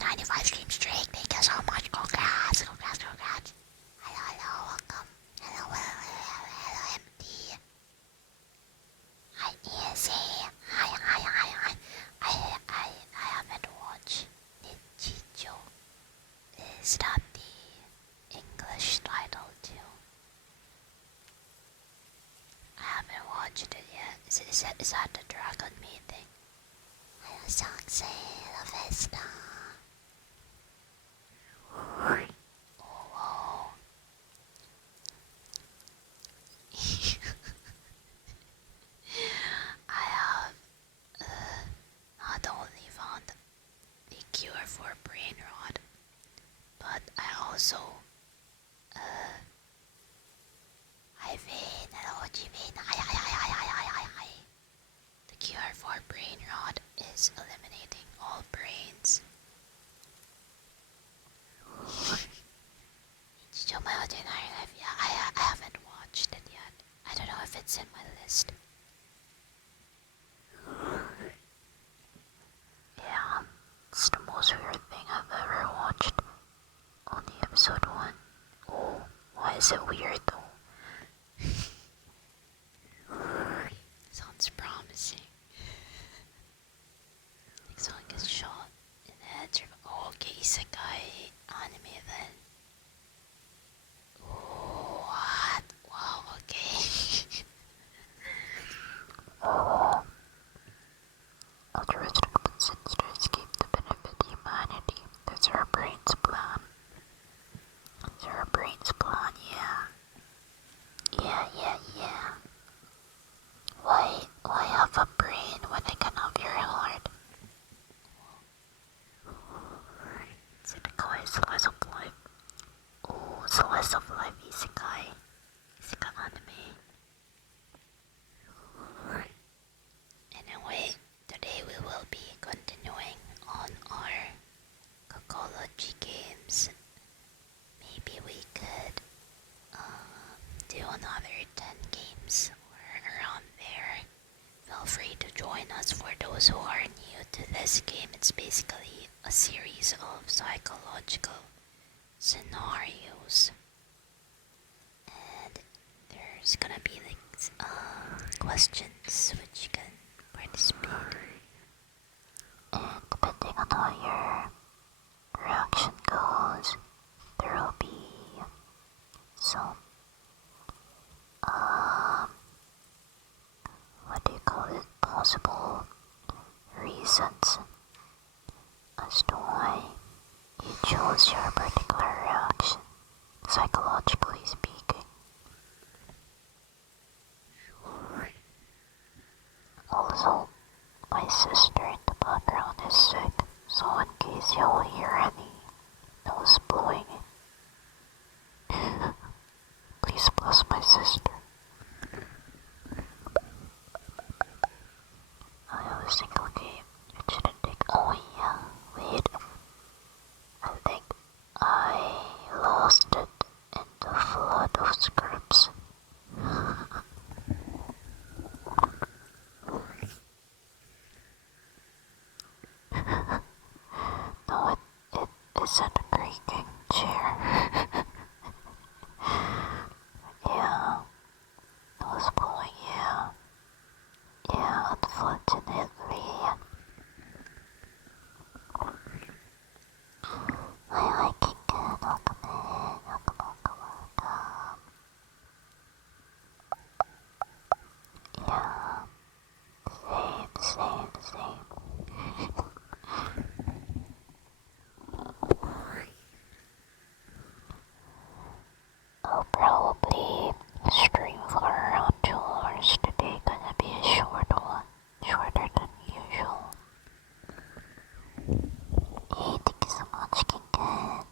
95 stream streak. Thank you so much. Congrats. Hello, welcome. Hello, MD. Hi, Easy. Hi. I haven't watched Nichicho. Is that the English title too? I haven't watched it yet. Is that the Dragon Meat thing? Hello, Soxy. La Vesta. Oh, whoa. I have not only found the cure for brain rot, but I also hello Jimin. Hi. The cure for brain rot is eliminating all brains. Yeah, I haven't watched it yet. I don't know if it's in my list. Yeah, it's the most weird thing I've ever watched. Only episode 1. Oh, why is it weird though? Sounds promising. Like someone gets shot in the head. Oh, okay, isekai anime then. Oh, what? Wow, okay. Oh. Altruistic consents to escape to benefit humanity. That's our brain's plan. Yeah. Why have a brain when I can have your heart? Isekai, slice of life. Oh, slice of life, isekai. Isekai anime. Anyway, today we will be continuing on our Cocology games. Maybe we could do another 10 games or around there. Feel free to join us. For those who are new to this game, it's basically a series of psychological scenarios. And there's gonna be like questions which you can participate. And depending on how your reaction goes, there will be some what do you call it, possible reasons as to why you chose your particular reaction, psychologically speaking. Also, my sister in the background is sick, so in case you'll hear any nose blowing, please bless my sister. I have a single game. It shouldn't take. Oh yeah, wait. I think I lost it in the flood of scripts. No, it isn't a creaking chair. Yeah, it was blowing, yeah. Yeah, unfortunately. I like it good. Welcome in. Welcome. Yeah. Same. I'll probably stream for around 2 hours today. Gonna be a short one. Shorter than usual. Hey, thank you so much, Kingan.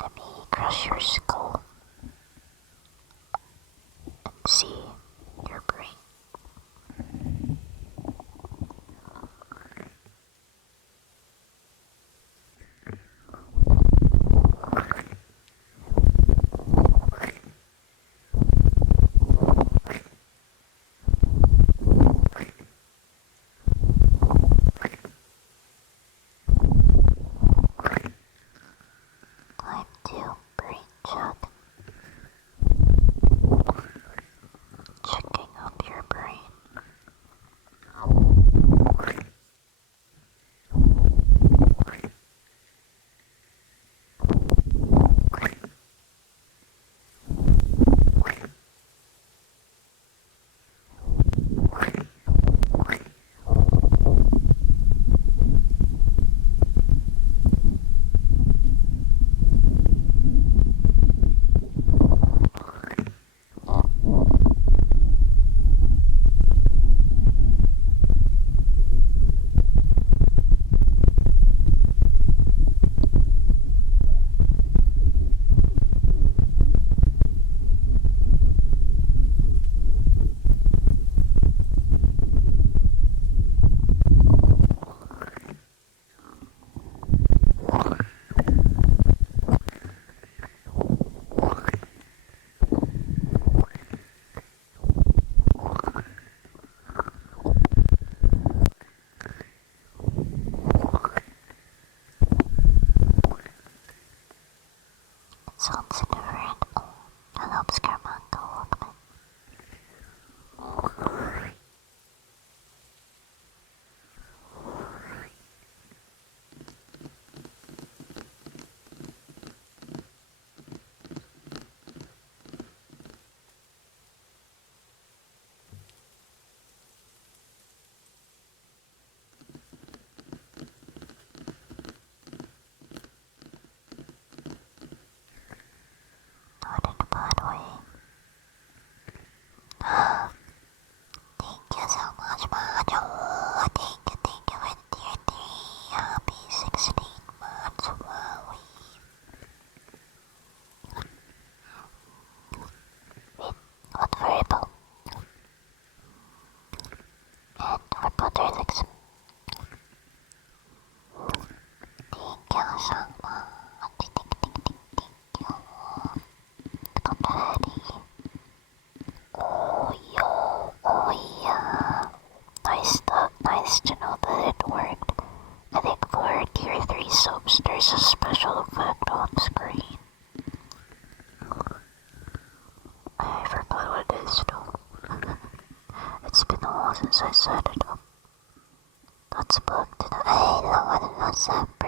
Let me crush your skull and see your brain.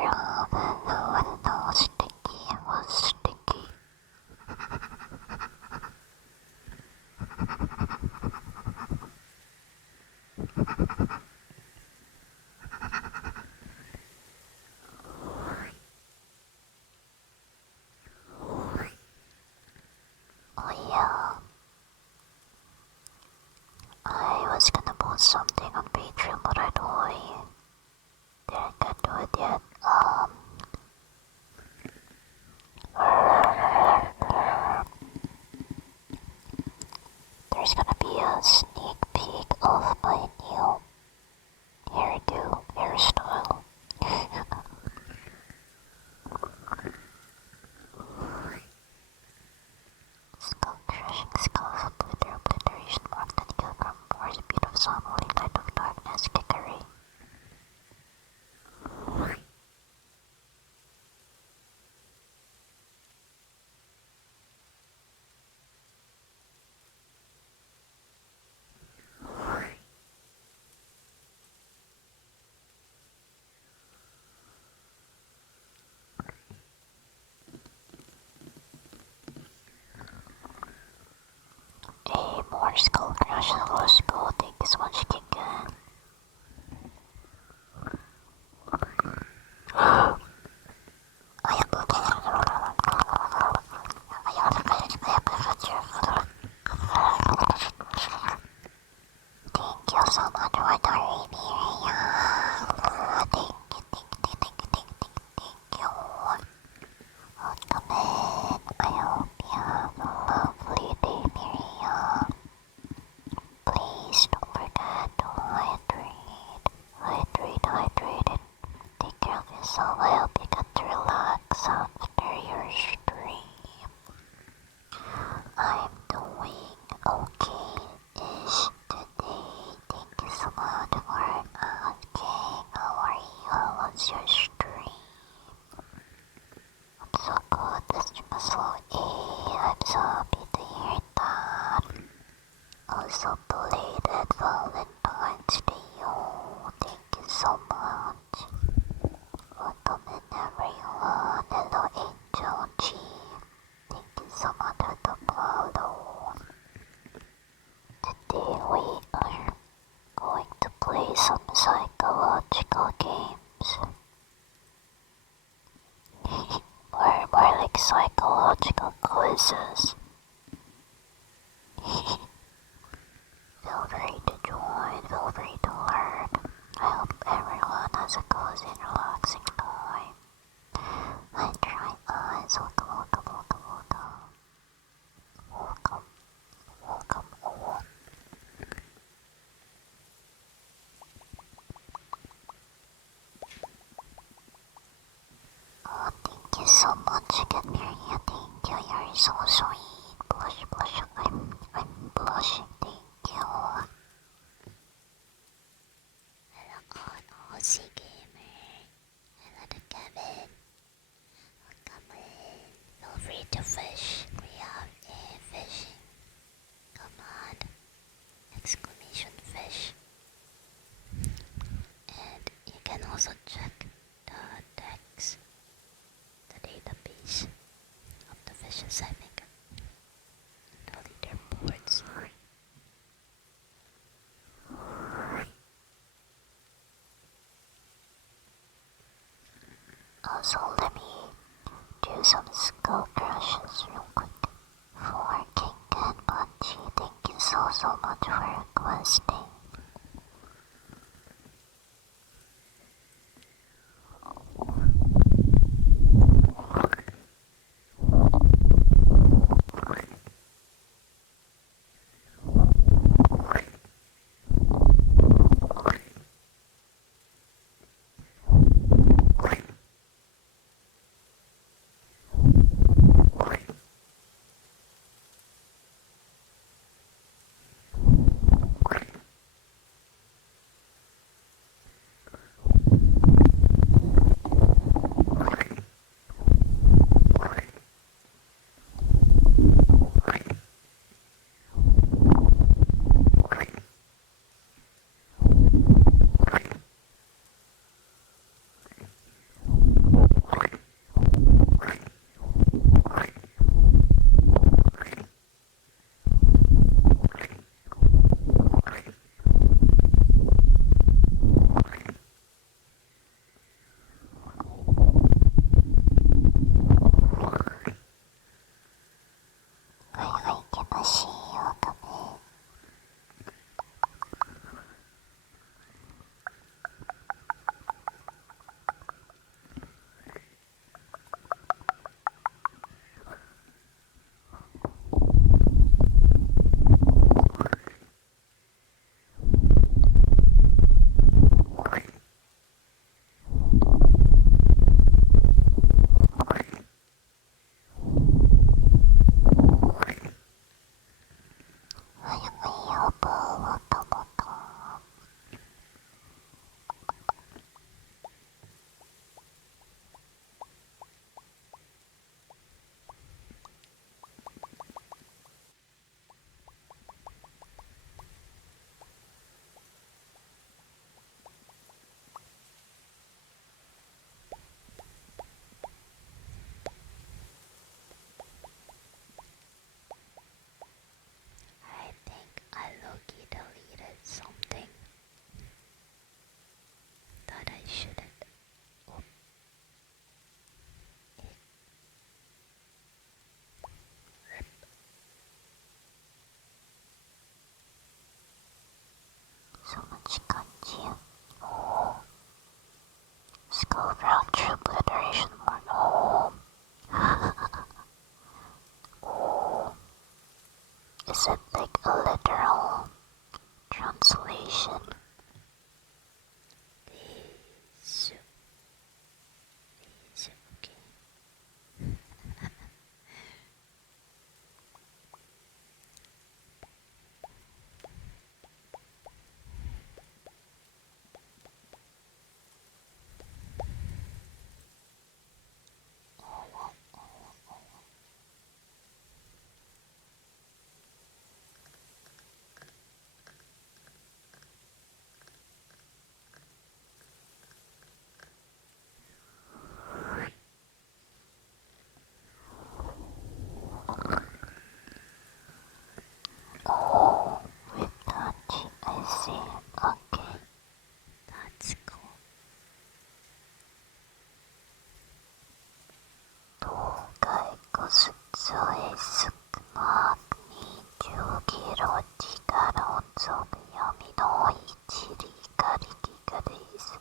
oven. No, sticky. It was sticky. Oh yeah. I was gonna post something on Patreon, but I totally didn't get to it yet. There's gonna be a sneak peek of my new hairstyle. Skull crushing skulls, obliteration marks that kill from for speed of sun, holy light of darkness, kickery. A more skull crush and lost bow, thank you so much, Kingan. Thank you so much for the review. Thank you. Welcome in. I hope you have a lovely day, Miriam. Please don't forget to hydrate, and take care of yourself. I hope you get to relax after your stream. I'm doing okay-ish today. Thank you so much for asking. How are you? How was your stream? I'm so good. This is Muscle A. I'm so happy to hear that. Also, belated Valentine's to you. Thank you so much. Welcome in, everyone. Hello, Angel G. Thank you so much for the follow. Today we are going to play some psychological games. Or more like psychological quizzes. Feel free to join, feel free to learn. I hope everyone has a cozy and relaxing time. Hi, Try Eyes. Welcome all. Oh, thank you so much again, Maria. Thank you. You're so sweet. Blush. I'm blushing. Thank you. Hello, Aussie Gamer. Hello to Kevin. Welcome in. Feel free to fish. We have a fishing command. Exclamation fish. And you can also check the decks, the database of the fishes, I think. The leaderboards. Also, let me do some skull crushes real quick for King and Bungie. Thank you so much for requesting. Is it like a literal translation? This. This. Okay. Oh, with kanji, I see. Okay. That's cool. 동가이코스저의 습막20キロ力온속闇の一理が力がです。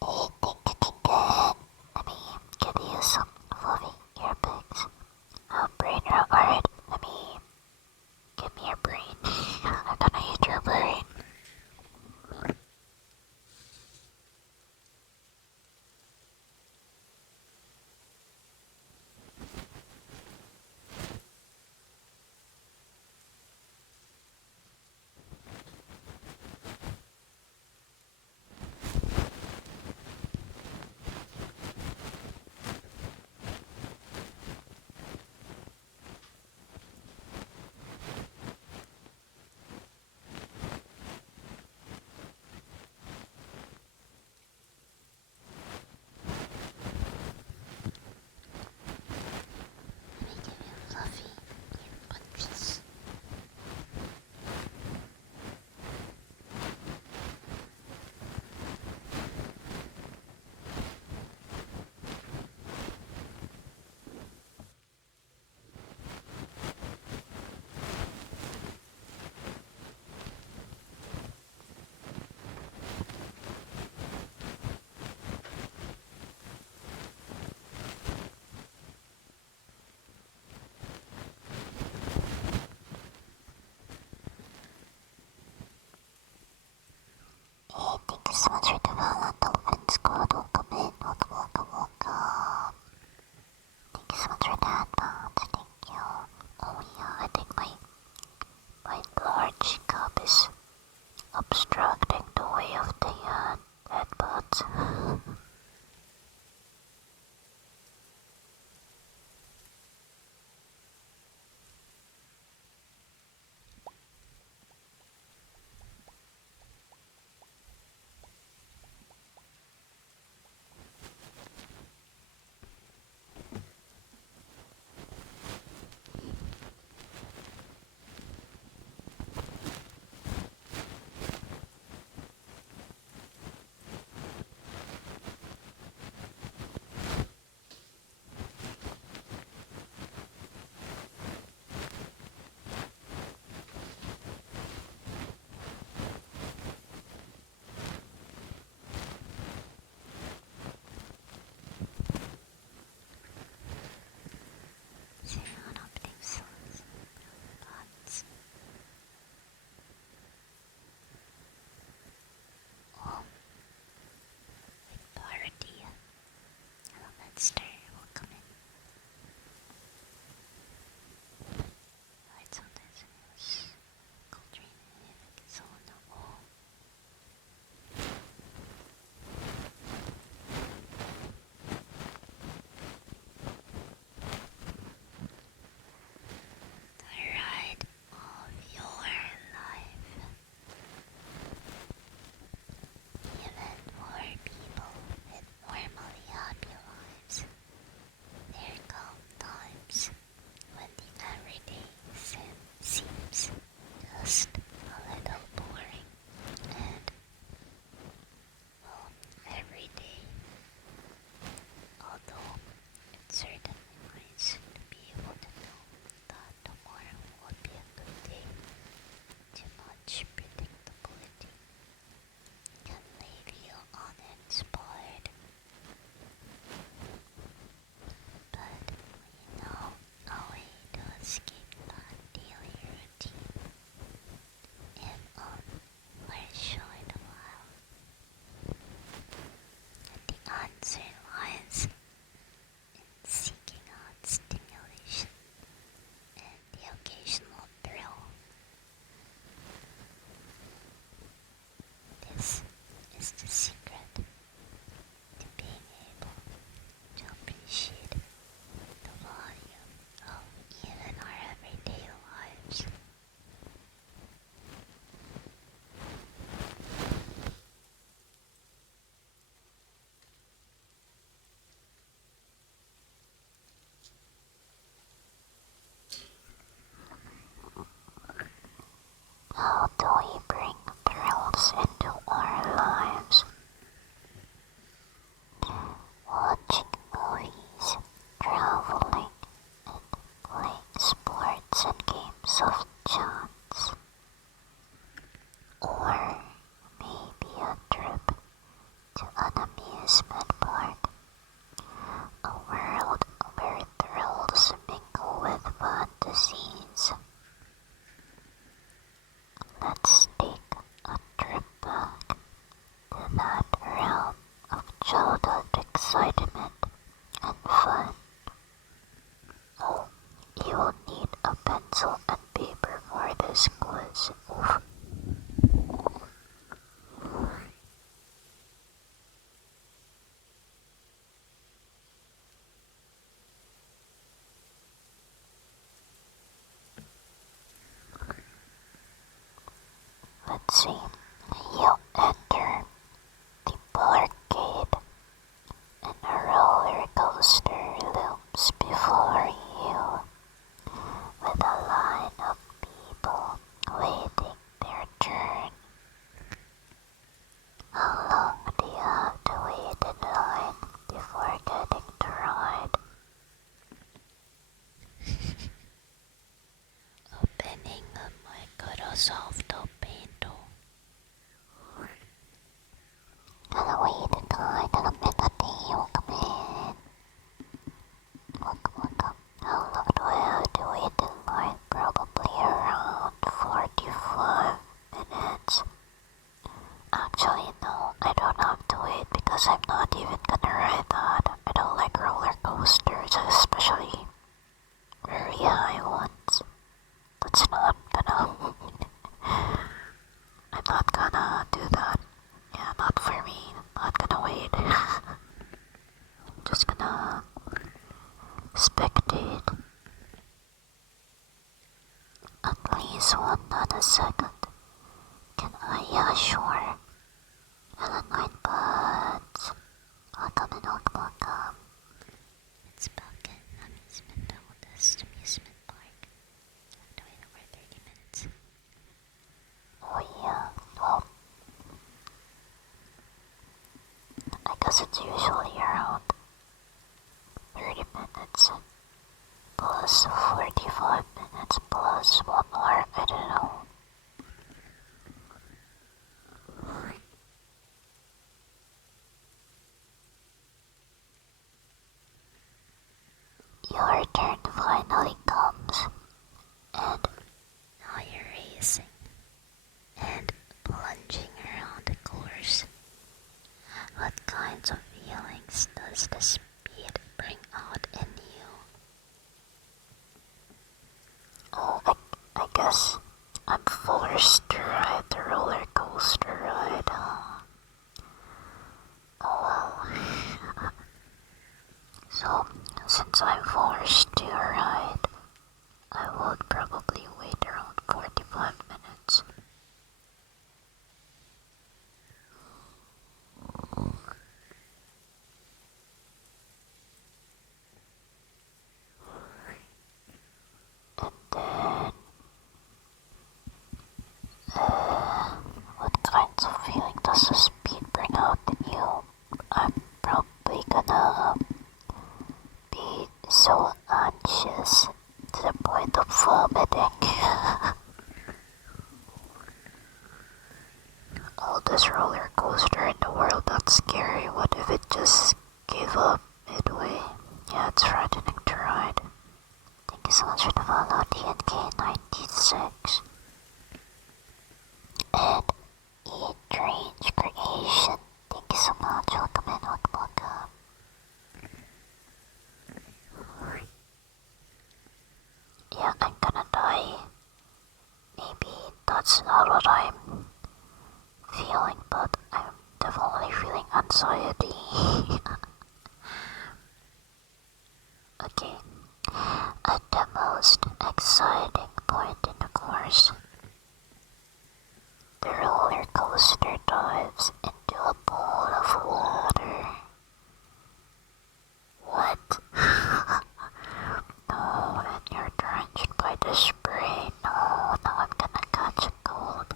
Tinka. Let me get you some fluffy earbuds. Brain alright. Let me give me your brain. I'm gonna eat your brain. Let me give you fluffy ear punches. Thank you so much for the follow, Dolphin Squad. Welcome in. Welcome. Thank you so much for that, Bob. Thank you. Oh yeah, I think my large cup is obstructing the way of the headbuds. childhood excitement and fun. Oh, you will need a pencil and paper for this quiz. Oof. Let's see. You enter the barcade and a roller coaster looms before you with a line of people waiting their turn. How long do you have to wait in line before getting to ride? Opening up my Microsoft Paint. Hello, wait in line and a minute, welcome in. Welcome. How long do I have to wait in line? Probably around 45 minutes. Actually, no, I don't have to wait because I'm not even gonna ride that. I don't like roller coasters, especially very high ones. That's not gonna. I'm not gonna do that. Yeah, not for me. Not gonna wait. Just gonna spectate. At least 1 nanosecond. Can I? Yeah, sure. Hello, Nine Buds. Welcome. It's Balkan Amusement, the oldest amusement park. I have to wait over 30 minutes. Oh yeah, well, I guess it's usually around 30 minutes plus 45 minutes plus 1 hour, I don't know. Your turn finally comes, and Now you're racing and plunging around the course. What kinds of feelings does the speed bring out in you? oh, I guess I'm forced to ride the roller coaster ride. Oh well. So, since I'm forced to ride, I would probably wait around 45 minutes. And then, what kinds of feeling does the speed bring out in you? I'm probably gonna be so anxious to the point of vomiting. Oh, this roller coaster in the world, that's scary. What if it just gave up midway? Yeah, it's frightening to ride. Thank you so much for the follow, TNK96. And E-Strange Creation. Thank you so much. Welcome in, welcome. Yeah, I'm gonna die. Maybe that's not what I'm feeling, but I'm definitely feeling anxiety. Okay, at the most exciting point in the course, the roller coaster dives into a pool of water. What? No, and you're drenched by the spray. No, now I'm gonna catch a cold.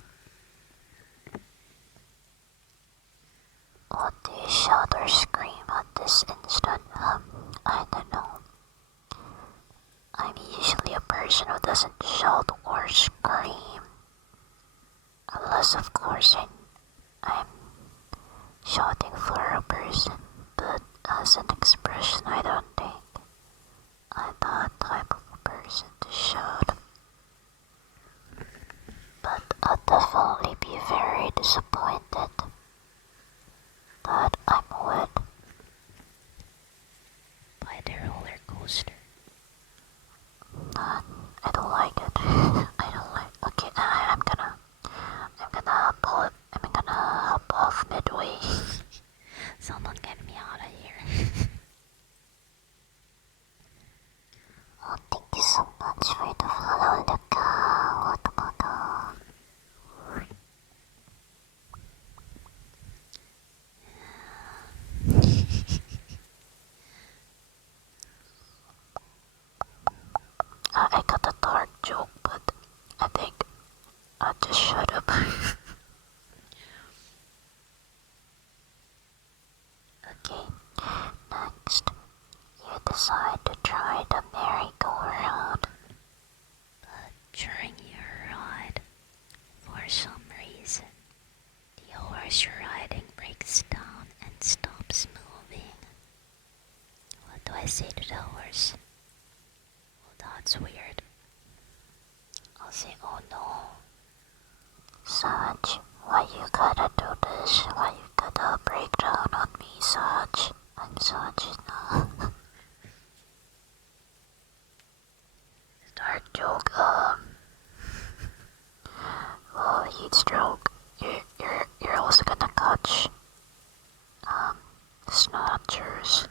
What do you shout or scream at this instant? I don't know. I'm usually a person who doesn't shout or scream. Unless, of course, I'm shouting for a person, but as an expression, I don't think I'm that type of a person to shout. But I'd definitely be very disappointed that I'm with breaks down and stops moving. What do I say to the horse? Well, that's weird. I'll say, oh no. Saj, why you gotta do this? Why you gotta break down on me, Saj? I'm Saj now. Dark joke, well, heat stroke. You're also gonna catch, snatchers.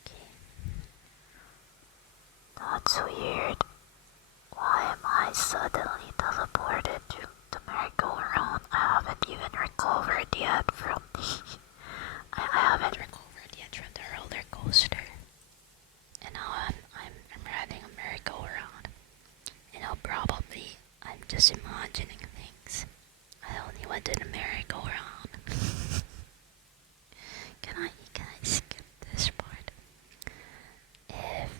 Okay. That's weird. Why am I suddenly teleported to the merry-go-round? I haven't even recovered yet from the... I haven't recovered yet from the roller coaster. And now I'm riding a merry-go-round. Probably I'm just imagining things. I only went to the merry-go-round. Can I skip this part? If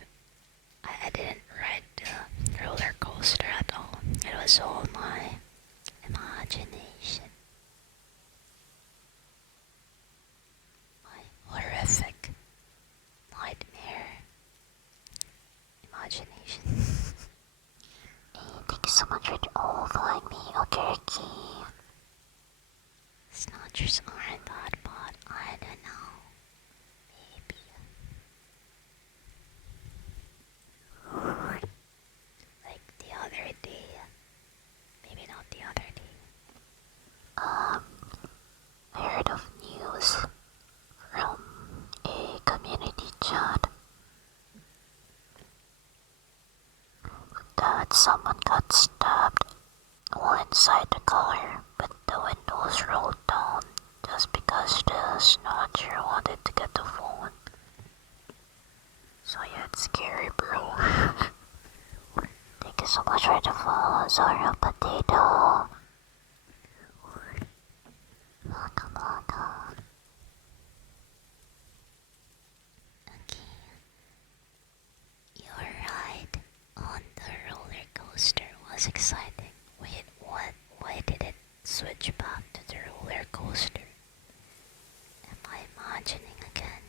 I didn't ride the roller coaster at all, it was all my imagination. My horrific nightmare imagination. Hey, thank you so much for following me, okay. Snatchers aren't that bad. I don't know. Maybe. Like the other day. Maybe not the other day. I heard of news from a community chat that someone got stabbed while inside the car, but the windows rolled down just because the snatcher wanted to get the phone. So yeah, it's scary, bro. Thank you so much for the follow, Zara Potato. Welcome. Okay. Your ride on the roller coaster was exciting. Wait, what? Why did it switch back to the roller coaster? Am I imagining again?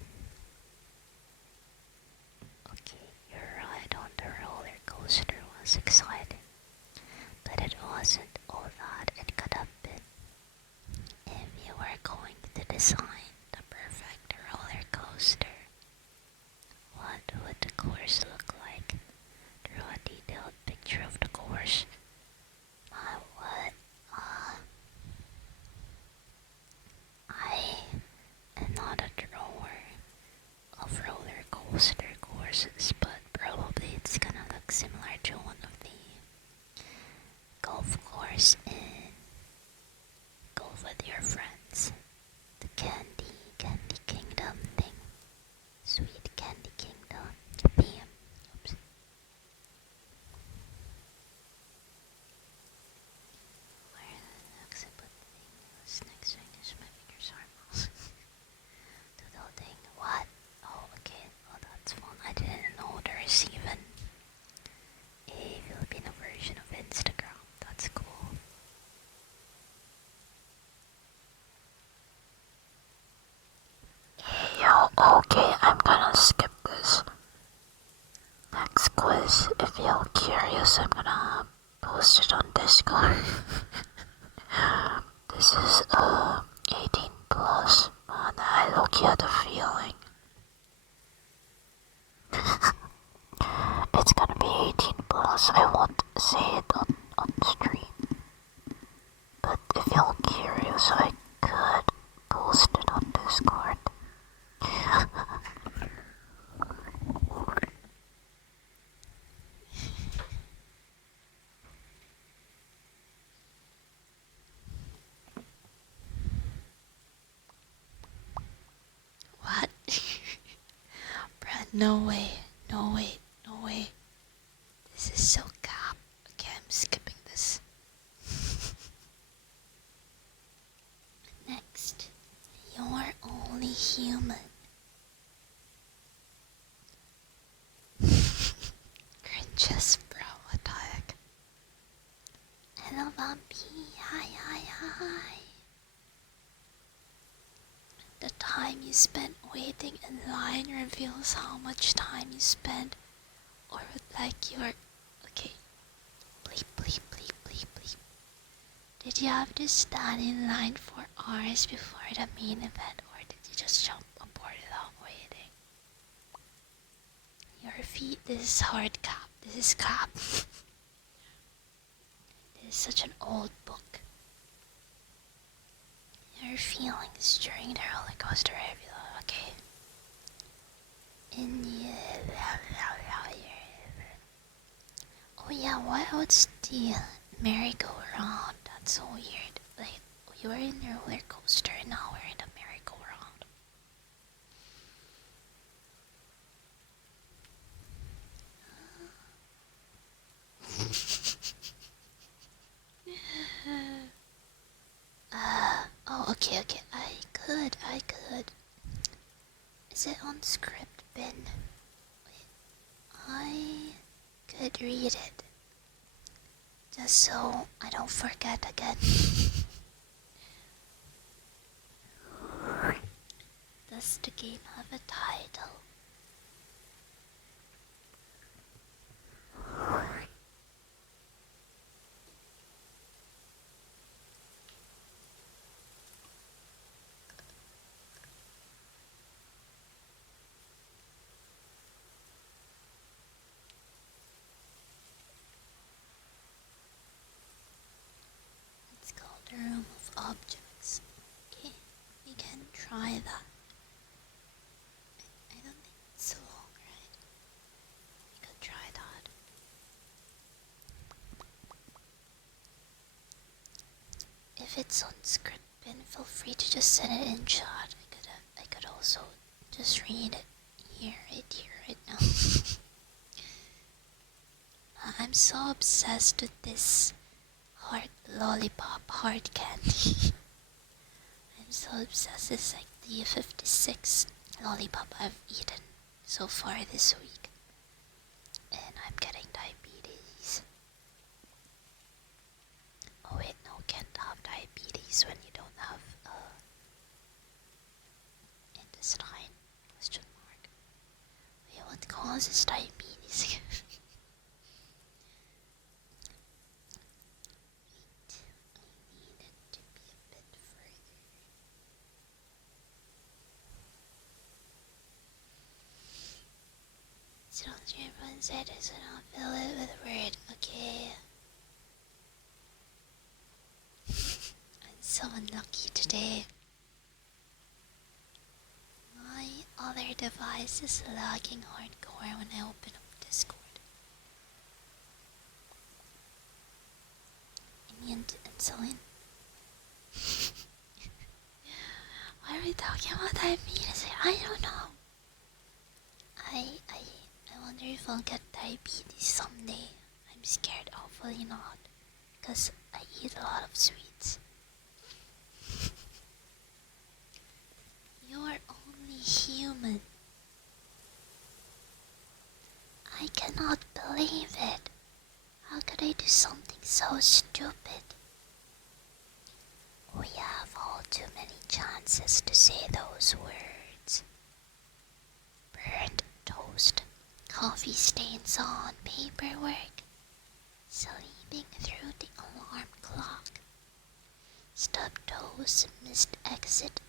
Okay, your ride on the roller coaster was exciting, but it wasn't all that it could have been. If you were going to design the perfect roller coaster, what would the course look like? Draw a detailed picture of the course. I am not a drawer of roller coaster courses, but probably it's gonna look similar to one of the golf course in Golf with Your Friends. The Candy Kingdom thing. Sweet Candy Kingdom theme. Oops. Where the next I put the thing was next thing is my fingers are mouse. Doodle thing. What? Oh, okay. Well, that's fun. I didn't know there's even a Filipino version of Instagram. That's cool. Yo, okay, I'm gonna skip this next quiz. If you're curious, I'm gonna post it on Discord. This is 18 plus, and I low-key had a feeling it's gonna be 18 plus. I won't say it on stream, but if you're curious, I could post it on Discord. What? Brad, no way. No way. No way. This is so cap. Okay, I'm skipping this. Next, you're only human. Cringes, bro. What the heck? Hello, Bumpy. Hi. you spent waiting in line reveals how much time you spent, or would like your... Okay. Bleep, bleep, bleep, bleep, bleep. Did you have to stand in line for hours before the main event, or did you just jump aboard without waiting? Your feet, this is hard cap. This is cap. This is such an old book. Your feelings during the roller coaster review, okay? Oh yeah, why was the merry-go-round? That's so weird. Like, we were in a roller coaster and now we're in a merry-go-round. Oh, okay. I could. Is it on script bin? Wait, I could read it. Just so I don't forget again. Does the game have a title? It's called the Room of Objects. Okay, we can try that. I don't think it's so long, right? We could try that. If it's on script bin, feel free to just send it in chat. I could also just read it here, right now. I'm so obsessed with this hard lollipop, hard candy. I'm so obsessed. It's like the 56th lollipop I've eaten so far this week. And I'm getting diabetes. Oh wait, no, can't have diabetes when you don't have intestine. Question mark. Wait, what causes diabetes? I need it to be a bit further. So everyone said it, so I'll fill it with a word. Okay. I'm so unlucky today. My other device is lagging hardcore when I open up Discord. Immune to insulin. Why are we talking about diabetes? I don't know. I wonder if I'll get diabetes someday. I'm scared, hopefully not. Because I eat a lot of sweets. You're only human. I cannot believe it. How could I do something so stupid? We have all too many chances to say those words. Burnt toast, coffee stains on paperwork, sleeping through the alarm clock, stubbed toes, missed exit.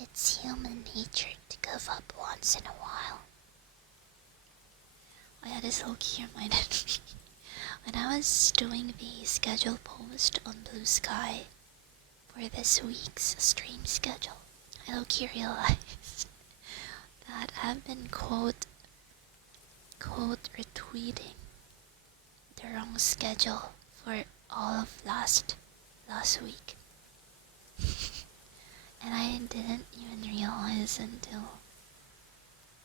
It's human nature to give up once in a while. Oh yeah, this low-key reminded me. When I was doing the schedule post on Blue Sky for this week's stream schedule, I low-key realized that I've been quote retweeting the wrong schedule for all of last week. And I didn't even realize until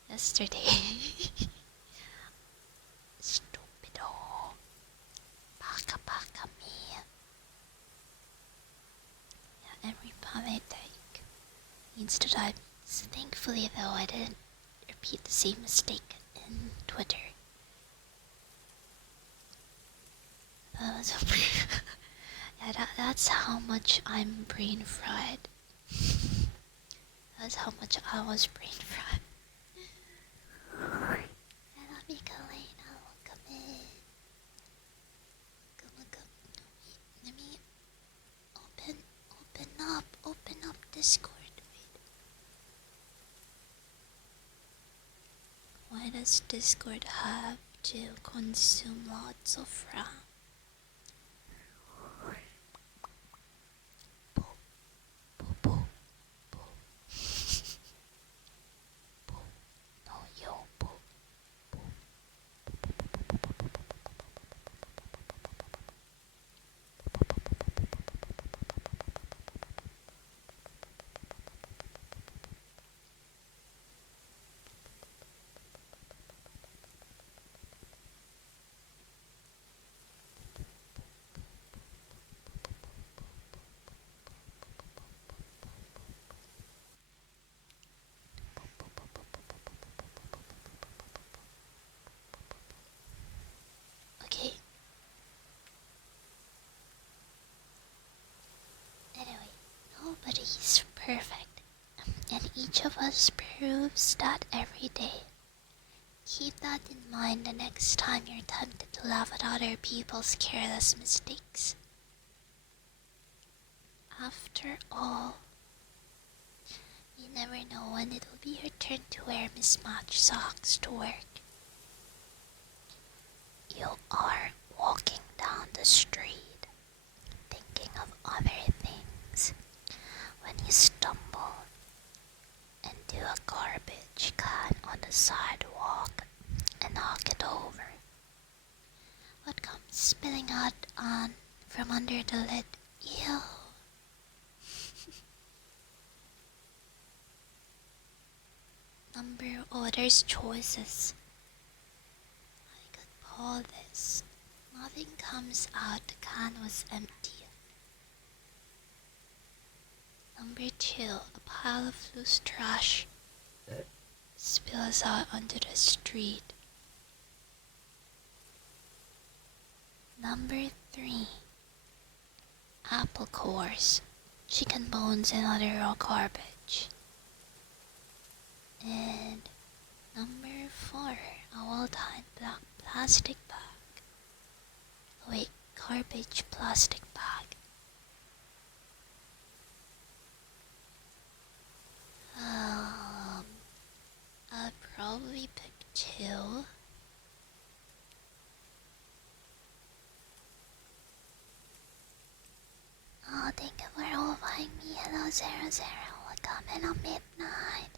yesterday. Stupido. Baka me. Yeah, every path I take needs to die. Thankfully though, I didn't repeat the same mistake in Twitter. Yeah, that's how much I'm brain fried. That's how much I was brain fried. Hello, Michelina. Welcome in. Welcome. Wait, let me open up Discord. Wait. Why does Discord have to consume lots of RAM? Boo, boo, boo, boo. Boo. No, yo, boo, boo. Okay. Anyway, nobody's perfect, and each of us proves that every day. Keep that in mind the next time you're tempted to laugh at other people's careless mistakes. After all, you never know when it'll be your turn to wear mismatched socks to work. You are walking down the street, thinking of other things, when you stumble into a garbage can on the sidewalk and knock it over. What comes spilling out from under the lid? Ew. There's choices. I could pull this. Nothing comes out, the can was empty. Number 2, a pile of loose trash spills out onto the street. Number 3, apple cores, chicken bones and other raw garbage. And number 4, a well-tied black plastic bag. Wait, garbage plastic bag. I'll probably pick 2. Oh, thank you for overflying me. Hello, 00. Welcome in on midnight.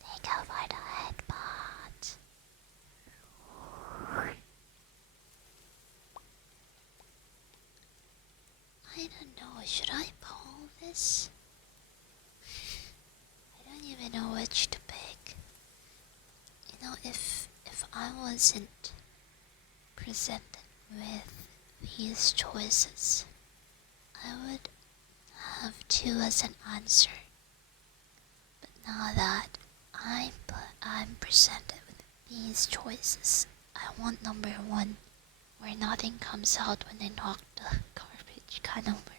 Thank you for the headbutt. I don't know, should I poll this? I don't even know which to pick. You know, if I wasn't presented with these choices, I would have 2 as an answer. But now that I'm presented with these choices, I want number 1, where nothing comes out when I knock the garbage can over.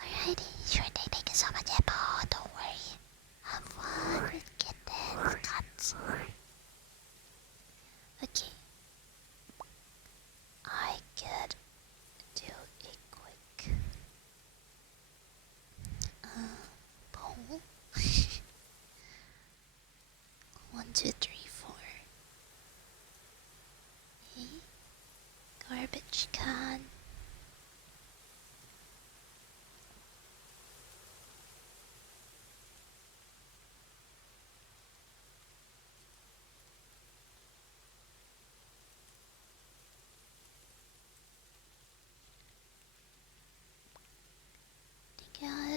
Alrighty, sure thing, thank you so much, Apple. Don't worry. Have fun with kittens, cats. Okay. I could do a quick poll. 1, 2, 3, 4. Okay. Garbage can.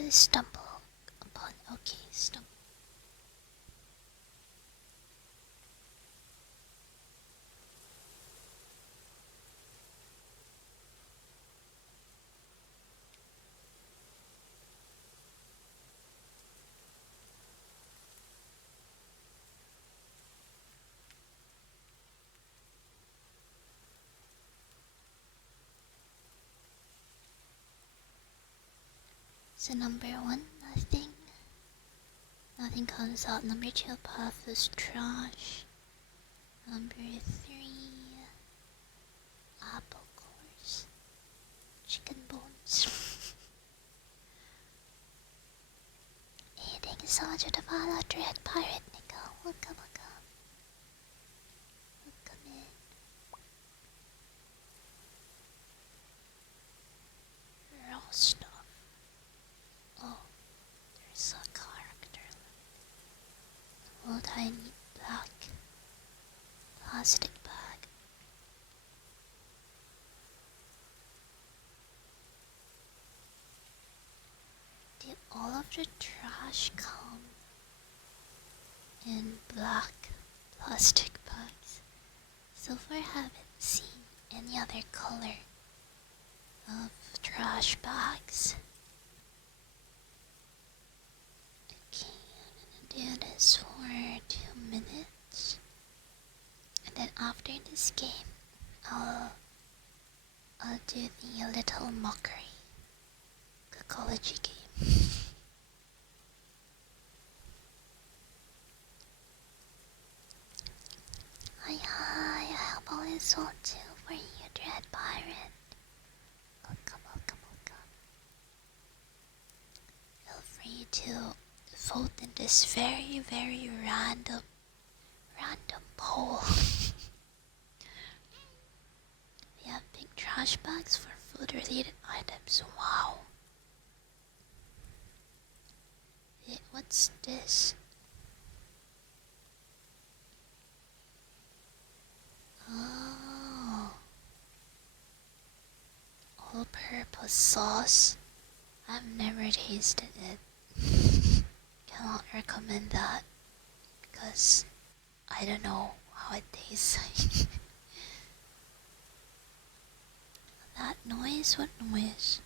Stumble upon. Okay, stumble. So number 1, nothing. Nothing comes out. Number 2, path is trash. Number 3, apple cores. Chicken bones. Hey, thank you so much for the follow, Dread Pirate Nico. Welcome, welcome. Welcome in. Raw stuff. Oh, there's a character. Little tiny black plastic bag. Did all of the trash come in black plastic bags? So far I haven't seen any other color of trash bags. Okay, I'm gonna do this for 2 minutes. And then after this game, I'll do the little mockery ecology game. Hi, I hope all is well too for you, Dread Pirate. Welcome, welcome, welcome. Feel free to vote in this very, very random poll. We have big trash bags for food-related items. Wow. What's this? Oh. All-purpose sauce. I've never tasted it. Cannot recommend that because I don't know how it tastes like. That noise? What noise?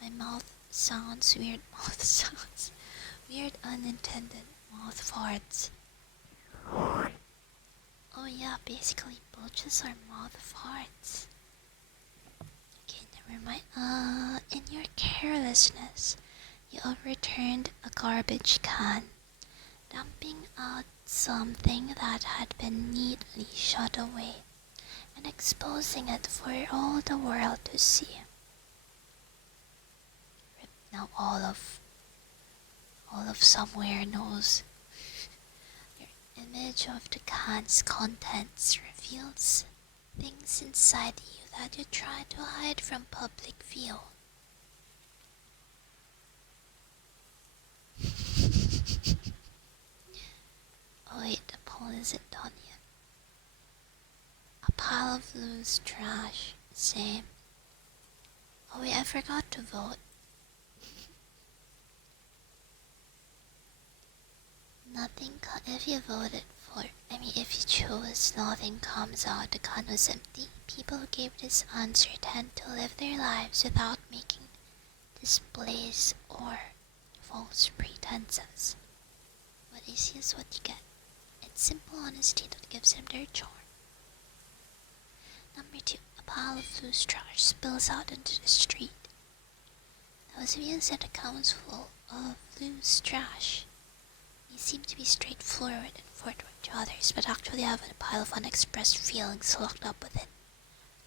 My mouth sounds weird. Mouth sounds weird, unintended mouth farts. Oh yeah, basically bulges are mouth farts. Okay, never mind. In your carelessness, you overturned a garbage can, dumping out something that had been neatly shut away and exposing it for all the world to see. Now all of somewhere knows. Your image of the can's contents reveals things inside you that you try to hide from public view. Oh wait, the poll isn't done yet. A pile of loose trash. Same. Oh wait, I forgot to vote. If you voted for, if you chose nothing comes out, the can was empty. People who gave this answer tend to live their lives without making displays or false pretenses. What you see is what you get. It's simple honesty that gives them their charm. Number 2, a pile of loose trash spills out into the street. Those of you said accounts full of loose trash. You seem to be straightforward and forthright to others, but actually have a pile of unexpressed feelings locked up within.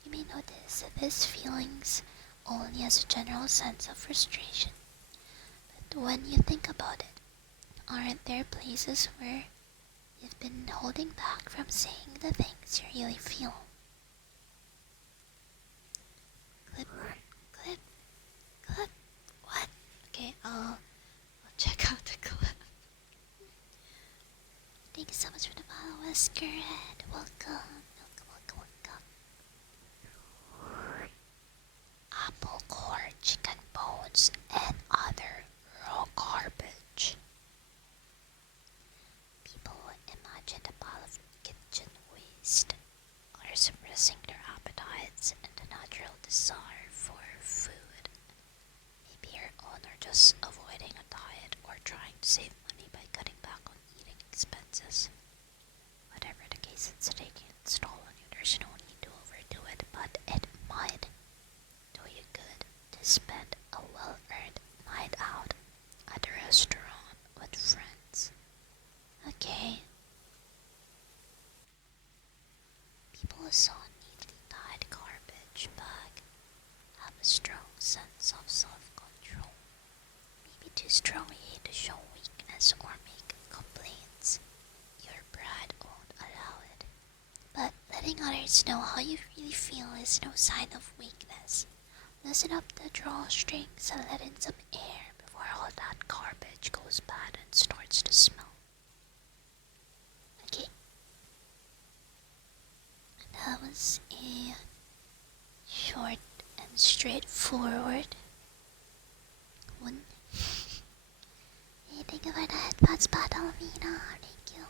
You may notice that these feelings only as a general sense of frustration. But when you think about it, aren't there places where you've been holding back from saying the things you really feel? Clip. What? Okay, I'll check out the clip. Thank you so much for the follow, Weskerhead. Welcome. Apple core, chicken bones, and other raw garbage. People imagine a pile of kitchen waste are suppressing their appetites and the natural desire for food. Maybe your own or just avoiding a diet or trying to save money by cutting back on eating expenses. Whatever the case, it's taking its toll on you. There's no need to overdo it, but it might do you good to spend a well-earned night out at a restaurant good friends. Okay. People who saw a neatly tied garbage bag have a strong sense of self-control. Maybe too strongly to show weakness or make complaints. Your pride won't allow it. But letting others know how you really feel is no sign of weakness. Loosen up the drawstrings and let in some air before all that garbage goes bad and starts to smell. Okay. That was a short and straightforward one. Hey, thank you for that. That's Battlemina. Thank you.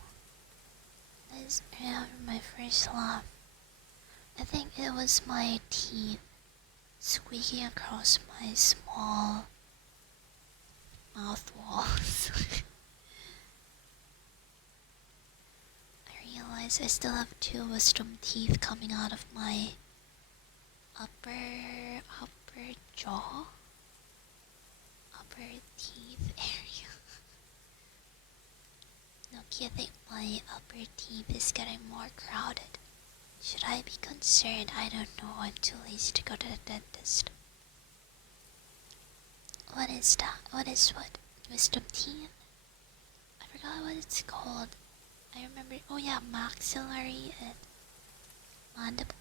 This is my first laugh. I think it was my teeth squeaking across my small mouth walls. I realize I still have 2 wisdom teeth coming out of my upper jaw, upper teeth area. Look, I think my upper teeth is getting more crowded. Should I be concerned? I don't know. I'm too lazy to go to the dentist. What is that? What is what? Wisdom teeth? I forgot what it's called. I remember. Oh yeah, maxillary and mandible.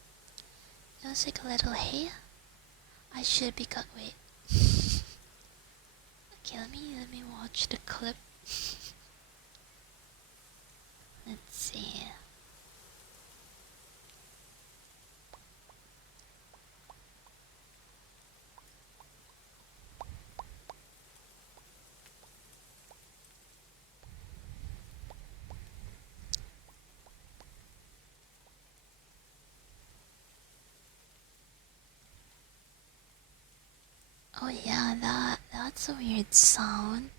It was like a little hair. I should be cut. Wait. Okay, let me watch the clip. Let's see. Oh yeah, that's a weird sound.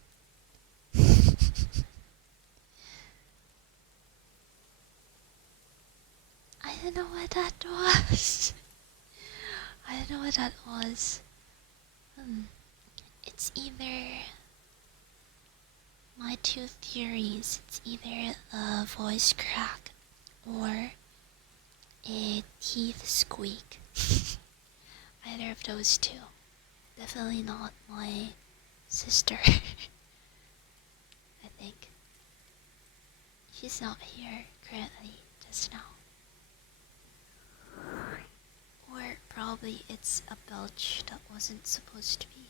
I don't know what that was. I don't know what that was. It's either my 2 theories. It's either a voice crack or a teeth squeak. Either of those 2. Definitely not my sister. I think. She's not here currently just now. Or probably it's a belch that wasn't supposed to be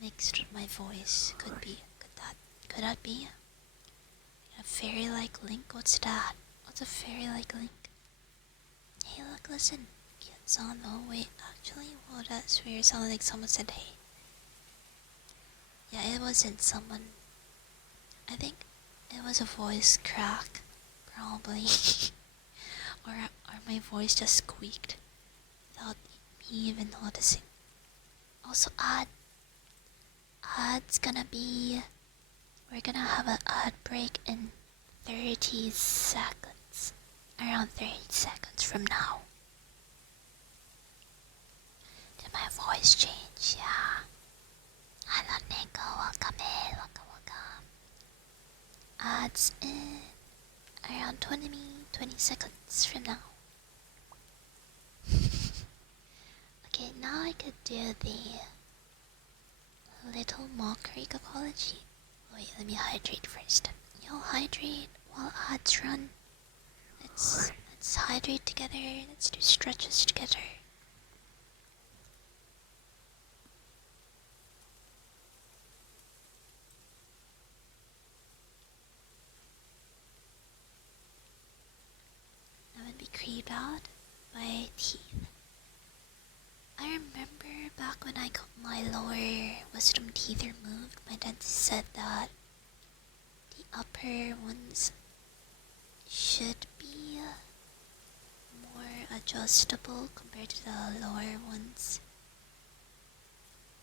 mixed with my voice. Could be. Could that be? A fairy-like link? What's that? What's a fairy-like link? Hey, look, listen. Kids on. Oh, wait, actually, well, that's weird. It sounded like someone said hey. Yeah, it wasn't someone. I think it was a voice crack, probably. or my voice just squeaked without me even noticing. Also, ad's gonna be. We're gonna have an ad break in 30 seconds. Around 30 seconds from now. Did my voice change? Yeah. Hello, Nico. Welcome in. Welcome. Ads in around 20 seconds from now. Okay, now I could do the little mockery cocology. Wait, let me hydrate first. You'll hydrate while ads run. Let's hydrate together. Let's do stretches together. I would be creeped out by teeth. I remember back when I got my lower wisdom teeth removed, my dentist said that the upper ones should be more adjustable compared to the lower ones.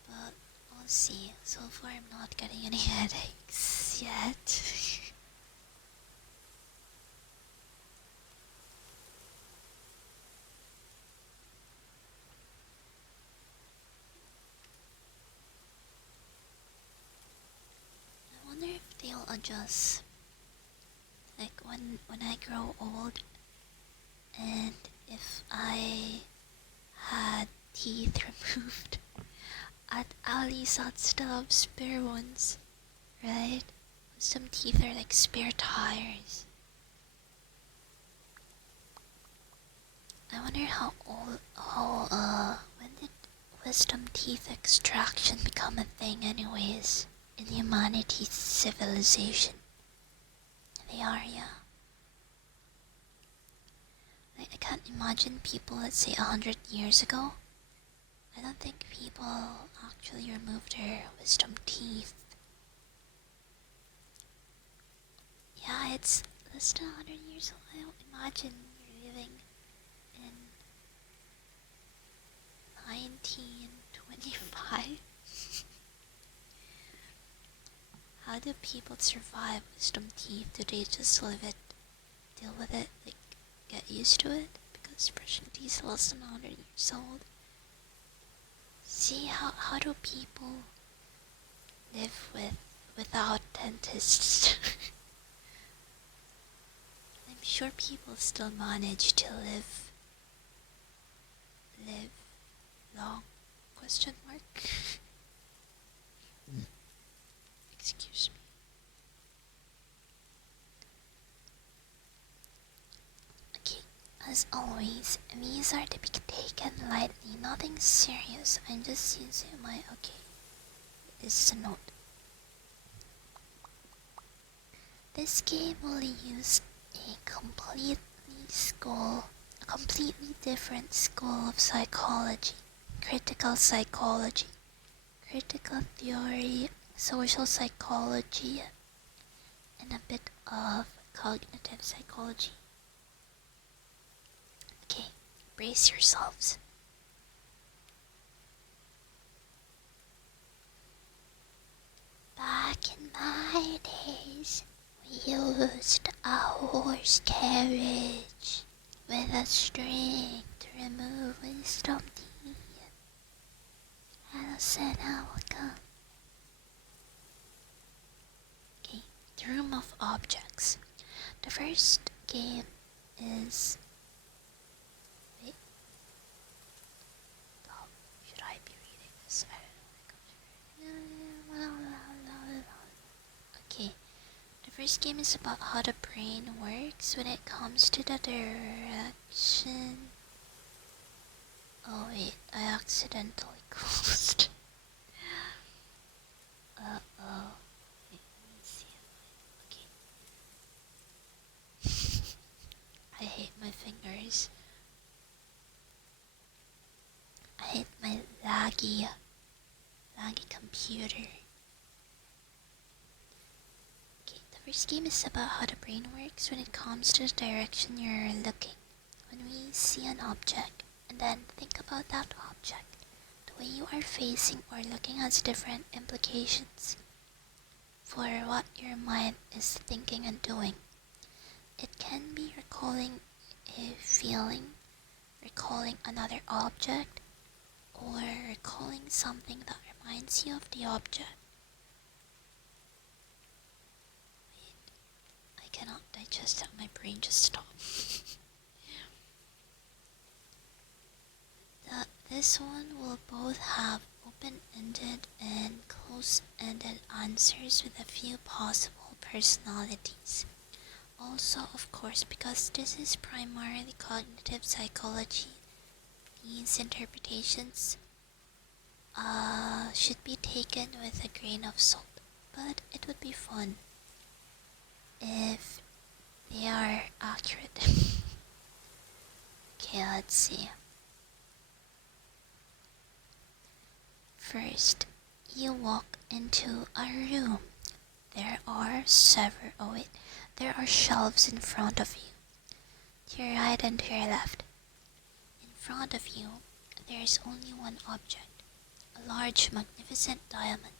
But we'll see. So far I'm not getting any headaches yet. just like when I grow old, and if I had teeth removed, at least I'd still have spare ones, right? Some teeth are like spare tires. I wonder when did wisdom teeth extraction become a thing anyways in humanity's civilization? They are, yeah. I can't imagine people, let's say 100 years ago. I don't think people actually removed their wisdom teeth. Yeah, it's less than 100 years old. I don't imagine you're living in 1925. How do people survive wisdom teeth? Do they just live it, deal with it, like get used to it? Because brushing teeth is less than 100 years old. See, how do people live without dentists? I'm sure people still manage to live long? Question mark. Excuse me. Okay, as always, these are to be taken lightly, nothing serious. I'm just using my okay. This is a note. This game will use a completely different school of psychology, critical psychology, critical theory, social psychology, and a bit of cognitive psychology. Okay, brace yourselves. Back in my days, we used a horse carriage with a string to remove wisdom teeth. And said I will come. Okay, the room of objects. The first game is... Wait. Oh, should I be reading this? I don't know. Okay, the first game is about how the brain works when it comes to the direction. Oh wait, I accidentally closed. Uh-oh. Wait, let me see. Okay. I hate my fingers. I hate my laggy computer. Okay, the first game is about how the brain works when it comes to the direction you're looking. When we see an object, and then think about that object, the way you are facing or looking has different implications for what your mind is thinking and doing. It can be recalling a feeling, recalling another object, or recalling something that reminds you of the object. Wait, I cannot digest that, my brain just stopped. This one will both have open-ended and close-ended answers with a few possible personalities. Also, of course, because this is primarily cognitive psychology, these interpretations should be taken with a grain of salt. But it would be fun if they are accurate. Okay, let's see. First, you walk into a room. There are shelves in front of you, to your right and to your left. In front of you, there is only one object, a large, magnificent diamond.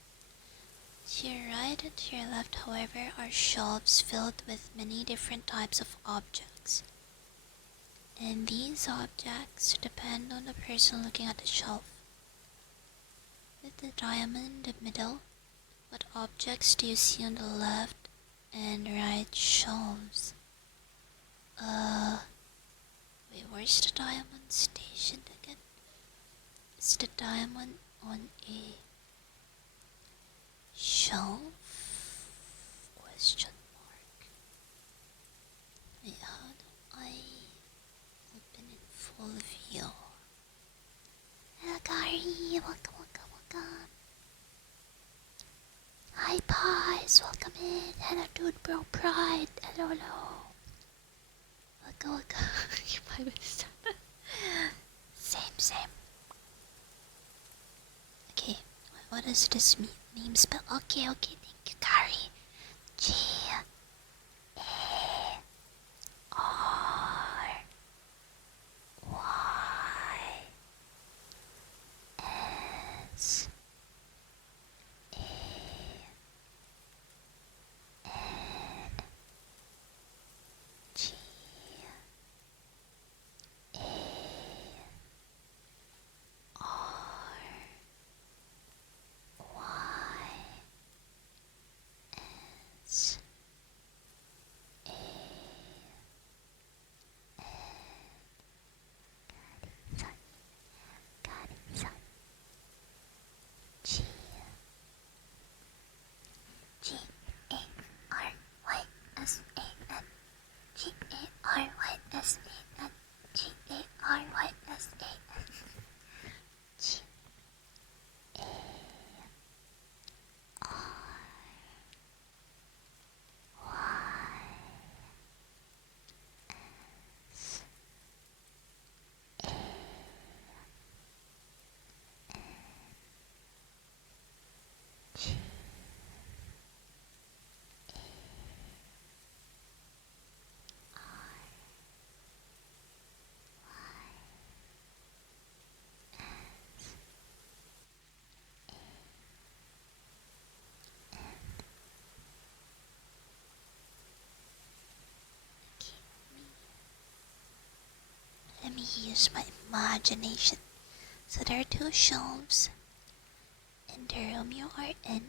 To your right and to your left, however, are shelves filled with many different types of objects. And these objects depend on the person looking at the shelf. With the diamond in the middle, what objects do you see on the left and right shelves. Wait, where's the diamond station again? Is the diamond on a shelf? Question mark. Wait, how do I open in full view? Hello, Gary. Welcome. Hi, Pies. Welcome in. Hello, Dude Bro Pride. Hello. Welcome. You 5 minutes. Same. Okay, what does this name spell? Okay, thank you, Gary. G A R Y S A N G A R Y S A Sun. Got it, Sun. G A R Y S A N. G A R Y S A N. G A R Y S A N. G A R Y S A G Let me use my imagination. So there are two shelves in the room you are in.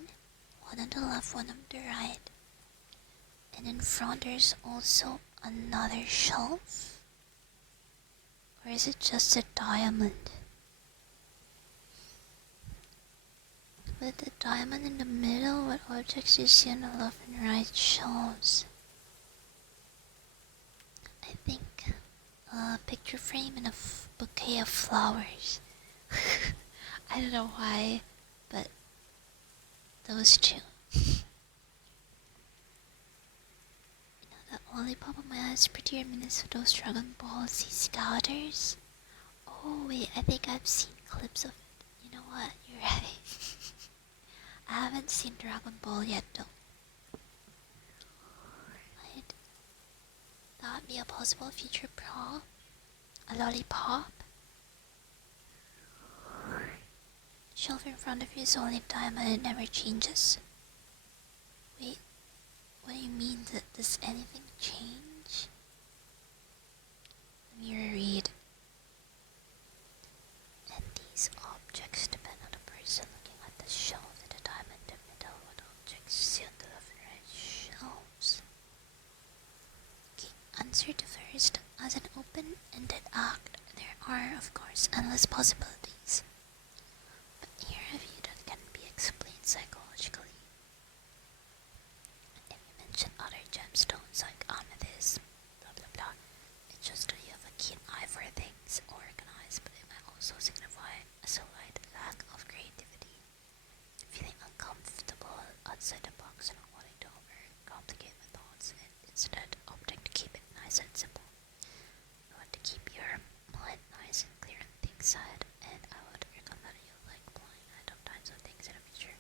One on the left, one on the right. And in front there's also another shelf. Or is it just a diamond? With the diamond in the middle, what objects do you see on the left and right shelves? I think a picture frame and a bouquet of flowers. I don't know why, but those two. That lollipop on my eye is pretty reminiscent of those Dragon Ball Z scouters. Oh wait, I think I've seen clips of it. You know what? You're right. I haven't seen Dragon Ball yet though. That would be a possible future prop. A lollipop. Shelf in front of you is only diamond, it never changes. Wait, what do you mean? Does anything change? Let me reread. And these objects depend on the person looking at the shelf and the diamond in the middle. What objects you see on the left and right shelves? Okay, answer the first. As an open-ended act, there are, of course, endless possibilities. But here are a few that can be explained psychologically. And you mentioned other gemstones like amethyst, blah blah blah. It shows that you have a keen eye for things organized, but it might also signify a slight lack of creativity. Feeling uncomfortable outside the box and not wanting to overcomplicate my thoughts, and instead opting to keep it nice and simple. You want to keep your mind nice and clear on things side, and I would recommend you like applying random times of things in the future.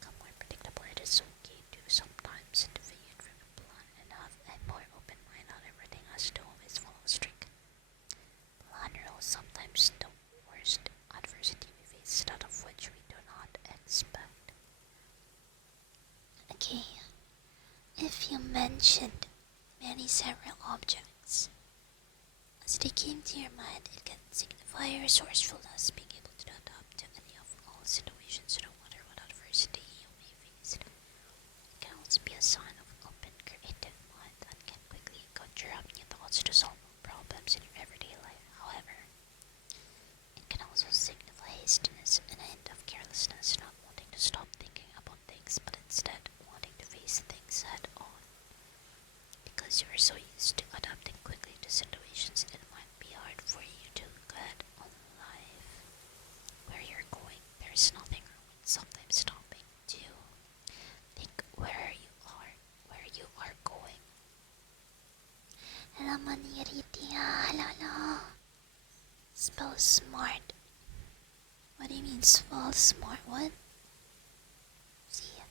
Become more predictable. It is okay to sometimes deviate from the plan and have a more open mind. Not everything has to always follow strict plan rules. Sometimes the worst adversity we face is that of which we do not expect. Okay, if you mentioned many several objects, as they came to your mind, it can signify resourcefulness, being able to adapt to any of all situations no matter what adversity you may face. It can also be a sign of there's nothing wrong with sometimes stopping to think where you are going. Hello, Maniritia. Hello. Spell smart. What do you mean spell smart? What? Zephyr.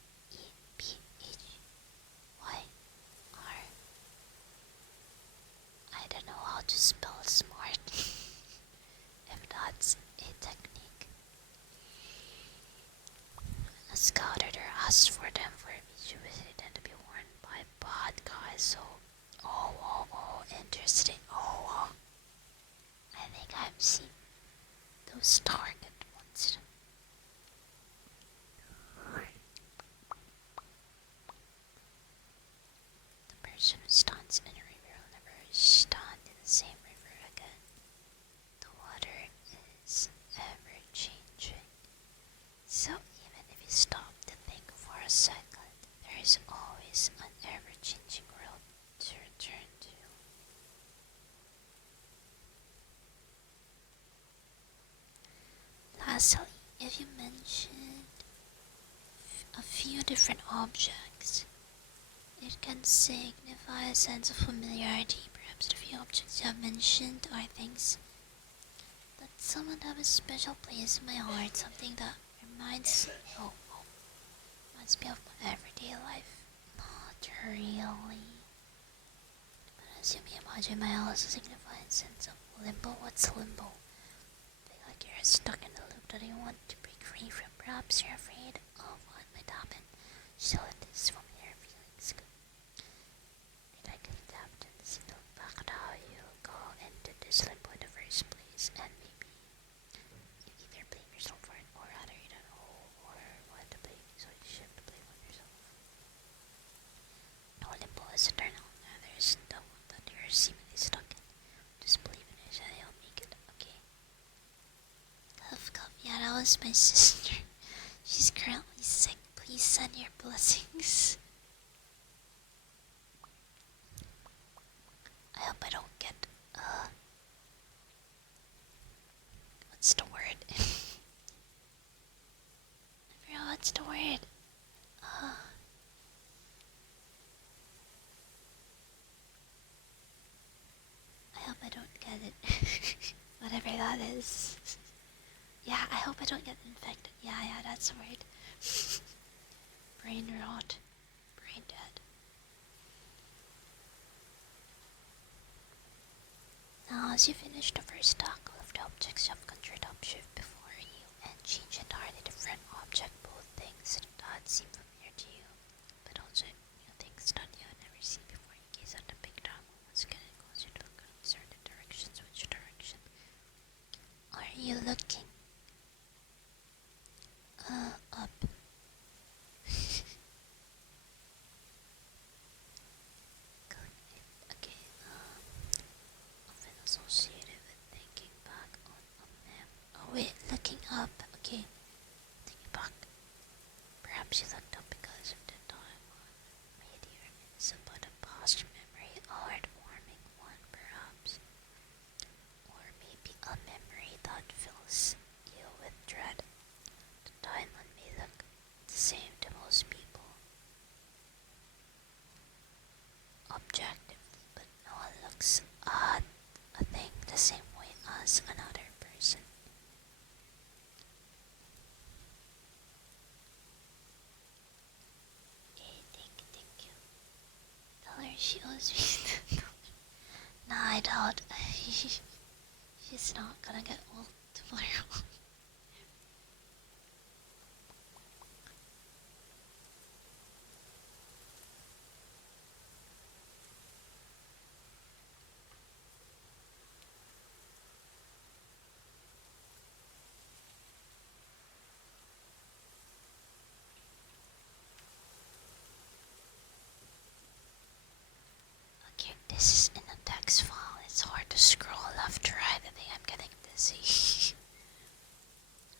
I don't know how to spell smart. If that's a technique. A scout editor asked for them for a visual tend to be worn by bad guys, so interesting. I think I've seen those target ones. The person who stands in a river will never stand in the same river again. The water is ever changing. So even if you stop to think for a second, there is always an ever changing world to return to. Lastly, if you mentioned a few different objects, it can signify a sense of familiarity. Perhaps the few objects you have mentioned are things that someone have a special place in my heart, something that reminds me of my everyday life. Not really. But as you may imagine, my house signifies a sense of limbo. What's limbo? Feel like you're stuck in a loop that you want to break free from. Perhaps you're afraid of what might happen. Still, it is familiar feelings. Did I get tapped in the look back at how you go into this limbo in the first place, and maybe you either blame yourself for it, or rather you don't know or what to blame, so you shift the blame on yourself. No limbo is eternal. There is the one that you're seemingly stuck in. Just believe in it and you'll make it, okay? Cuff. Yeah, that was my sister. She's currently sick. Please send your blessings. I hope I don't get, what's the word? I forgot what's the word. I hope I don't get it. Whatever that is. Yeah, I hope I don't get infected. Yeah, that's the word. Brain rot. Brain dead. Now, as you finish the first stack of the objects you have conjured up, shift before you and change entirely different object, both things that seem familiar to you, but also new things that you have never seen before. In case at the big drama once again it calls you to look in certain directions. Which direction are you looking? Up. Okay, often associated with thinking back on a map. Oh wait, looking up. Okay, thinking back. Perhaps you looked up because of the time made you reminisce about a past memory, a heartwarming one perhaps. Or maybe a memory that fills you with dread. The diamond may look the same to most people, objectively, but no one looks at a thing the same way as another person. Okay, thank you. Tell her she owes me. Nah, I doubt. She's not gonna get old tomorrow. Okay, this is in a text file. It's hard to scroll left to right. I think I'm getting dizzy.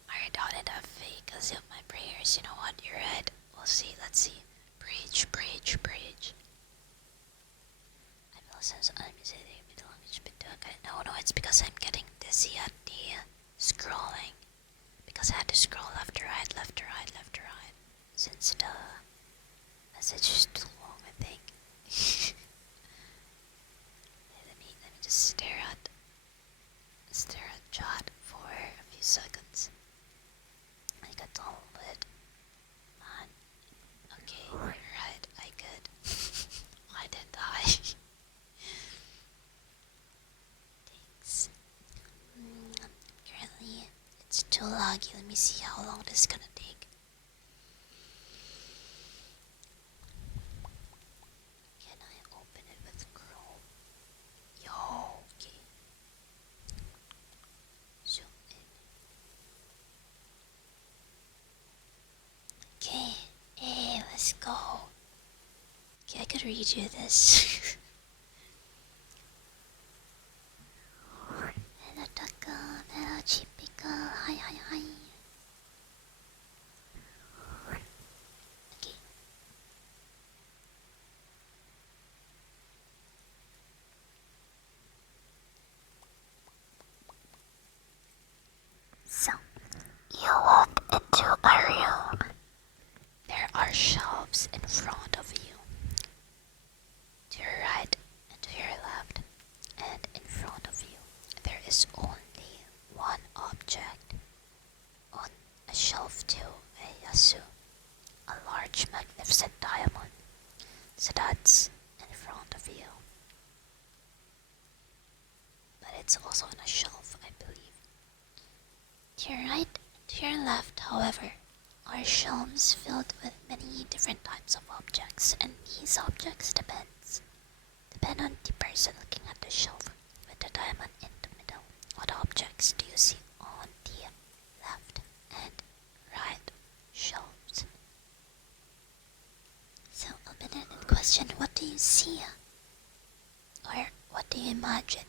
I doubt it have fake as if my prayers. You know what? You're right. We'll see. Let's see. Bridge. I feel a sense of uneasy with the language bit. Okay, no, it's because I'm getting dizzy at the scrolling. because I had to scroll left to right, left to right, left to right, since the message is too long, I think. let me just stare at chat for a few seconds. I got all of it. Man, okay, right, I could. Why didn't I? Thanks. Currently, it's too laggy. Let me see how long this is gonna take. Can I open it with Chrome? Yo, okay. Zoom in. Okay, hey, let's go. Okay, I could redo this. Hello, Taka. Hello, Chipika. Hi, hi, hi. Okay. So, You walk into a room. there are shelves in front of you. To your right and to your left. And in front of you, there is only one object. On a shelf too, a yasu, a large magnificent diamond. So that's in front of you. But it's also on a shelf, I believe. To your right, to your left, however, are shelves filled with many different types of objects, and these objects depend on the person looking at the shelf with the diamond in the middle. What objects do you see on the left and right shelves? So, open-ended question, what do you see? Or what do you imagine?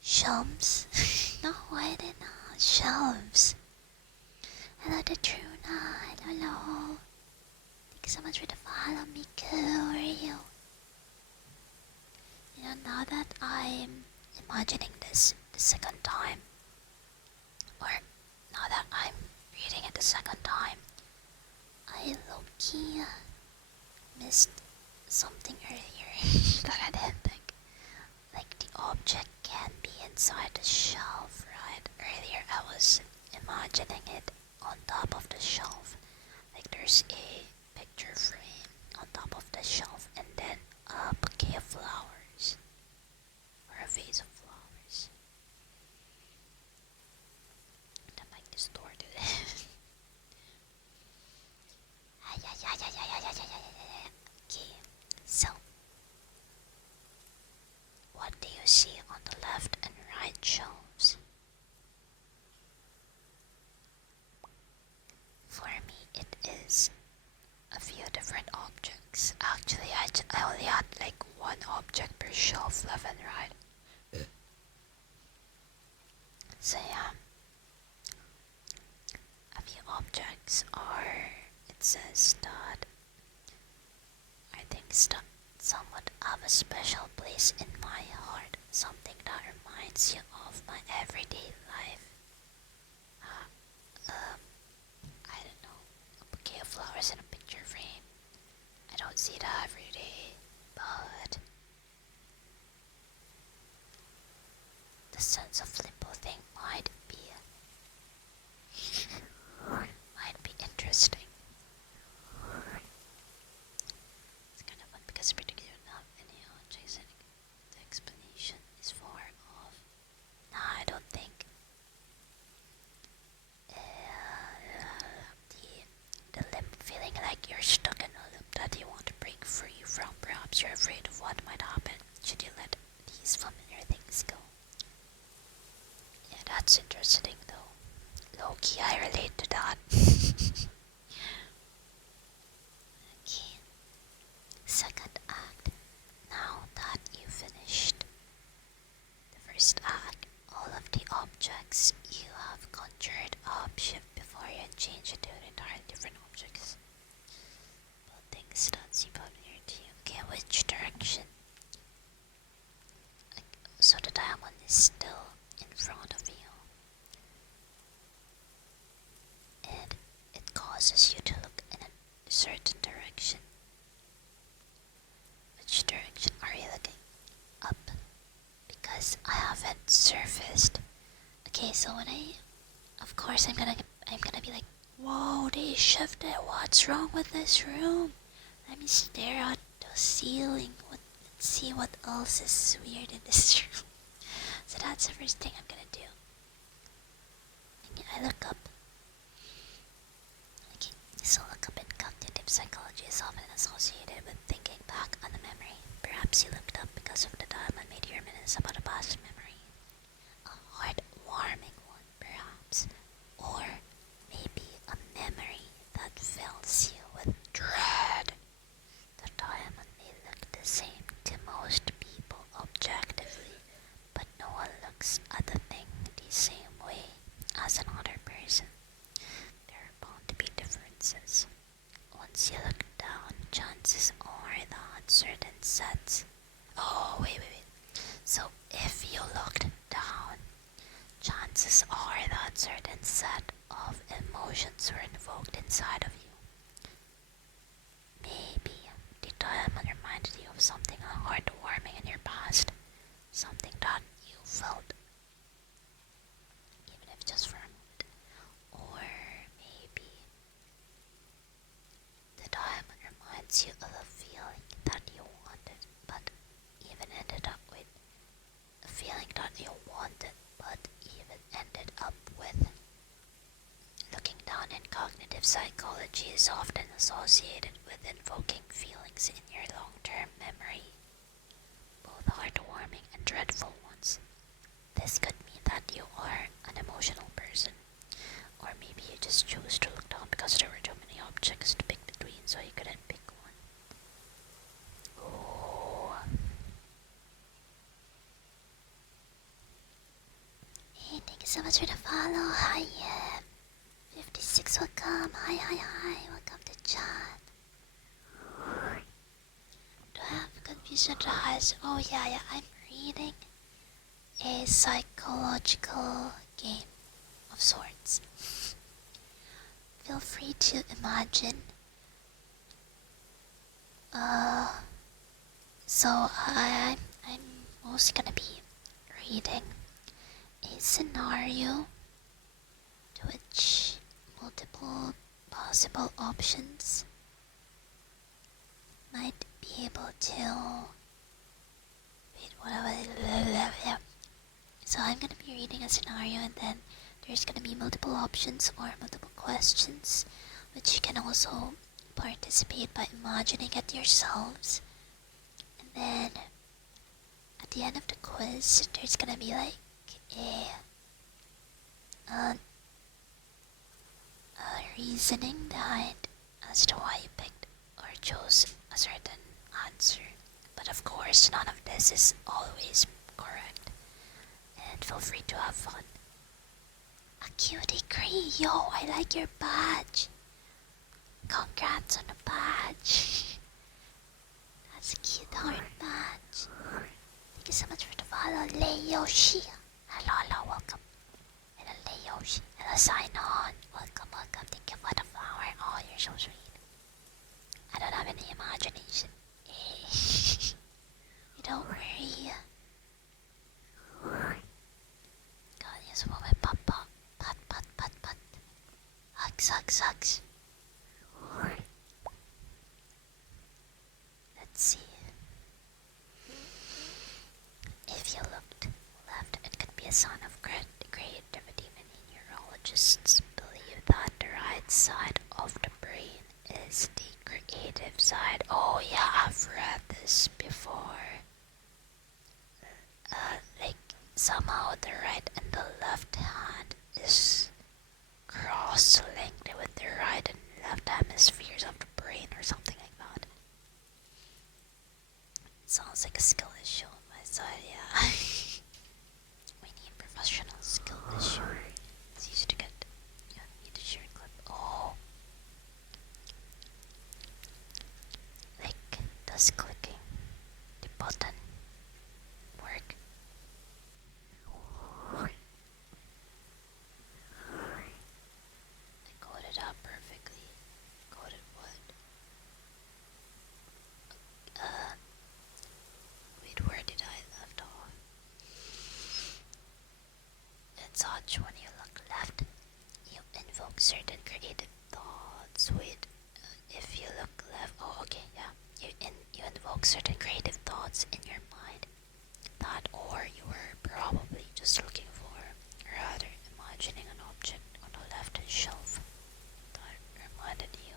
Shelves? No, I didn't know. Shelves. Hello, the Truna. Hello. Thank you so much for the follow, Miku. How are you? You know, now that I'm imagining this the second time, or now that I'm reading it the second time, I low-key missed something earlier that I didn't think. Like, the object can be inside the shelf, right? Earlier I was imagining it on top of the shelf. Like, there's a picture frame on top of the shelf, and then a bouquet of flowers. Or a vase of flowers. The mic distorted. Okay, so what do you see on the left and right shelves? For me, it is a few different objects. Actually, I only had like one object per shelf, left and right. So yeah, a few objects are, it says that I think some would have a special place in my heart, something that reminds you of my everyday life. I don't know, a bouquet of flowers in a picture frame. I don't see that every day, but the sense of limbo thing might be interesting. It's kind of fun because particularly not any objects and the explanation is far off. Nah, I don't think. The limp feeling like you're stuck in a loop that you want to break free from. Perhaps you're afraid of what might happen should you let these familiar things go. Yeah, that's interesting though. Low-key, I relate to that. Okay. Second act. Now that you've finished the first act, all of the objects you have conjured up shift before you and change into entirely different objects. But things that seem familiar to you. Okay, which direction? So the diamond is still in front of you. causes you to look in a certain direction. Which direction are you looking? Up. Because I haven't surfaced. Okay, so when of course I'm gonna be like, whoa, they shifted. What's wrong with this room? Let me stare at the ceiling. Let's see what else is weird in this room. So that's the first thing I'm gonna do. I look up. Okay, so look up in cognitive psychology is often associated with thinking back on a memory. Perhaps you looked up because of the time I made you reminisce about a past memory. A heartwarming one, perhaps. Or maybe a memory that fills you with dread. The diamond may look the same to most people objectively, but no one looks at the thing the same way as another person. There are bound to be differences. Once you look down, chances are that certain sets. Oh, wait. So if you looked down, chances are that certain set of emotions were invoked inside of you. Maybe the diamond reminded you of something heartwarming in your past, something that you felt, even if just for a moment. Or maybe the diamond reminds you of a feeling that you wanted, but even ended up with a feeling that you wanted, but even ended up with. Looking down in cognitive psychology is often associated with invoking feelings in your long-term memory, both heartwarming and dreadful ones. This could mean that you are an emotional person, or maybe you just chose to look down because there were too many objects to pick between, so you couldn't pick one. Ooh. Hey, thank you so much for the follow. Hi, 56, welcome. Hi. Welcome to chat. Do I have confusion to eyes? Oh, yeah. I'm reading a psychological game of sorts. Feel free to imagine. So I'm mostly gonna be reading a scenario to which multiple possible options might be able to. Wait, what am I? So I'm gonna be reading a scenario, and then there's gonna be multiple options or multiple questions, which you can also participate by imagining it yourselves. And then at the end of the quiz, there's gonna be like a reasoning behind as to why you picked or chose a certain answer. But of course, none of this is always correct. And feel free to have fun. A cutie Cree, yo, I like your badge. Congrats on the badge. That's a cute heart badge. Thank you so much for the follow, Leyoshi. Hello, welcome. Hello, Leyoshi. Hello, sign on. Welcome. Thank you for the flower. Oh, you're so sweet. I don't have any imagination. You don't worry. God, yes, for my papa. Pat. Hugs. Let's see. If you looked left, it could be a sign of creativity. Many neurologists believe that the right side of the brain is the creative side. Oh yeah, I've read this before. Like somehow the right and the left hand is cross-linked with the right and left hemispheres of the brain or something like that. Sounds like a skill issue on my side, yeah. We need professional skill issue. It's easy to get. Yeah, need to share clip. Oh. Like, does clicking the button work? invoke certain creative thoughts. Wait, if you look left. Oh, okay, yeah. You invoke certain creative thoughts in your mind that, or you were probably just looking for, rather imagining an object on the left shelf that reminded you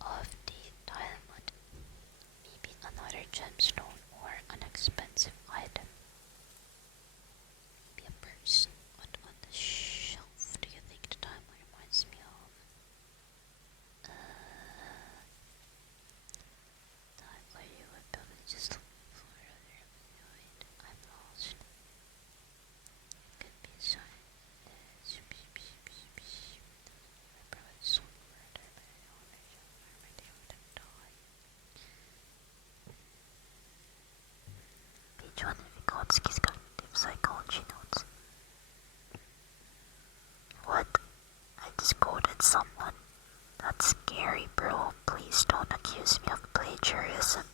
of the diamond, maybe another gemstone or an expensive item, maybe a person. What on the shelf do you think the diamond reminds me of? That way you would probably just looking for other. Wait, I'm lost. Could be a sign. Probably somewhere there, but I don't know. I might have to die. Page 1 of Vygotsky's cognitive psychology notes. What? I just quoted someone. That's scary, bro. Please don't accuse me of plagiarism.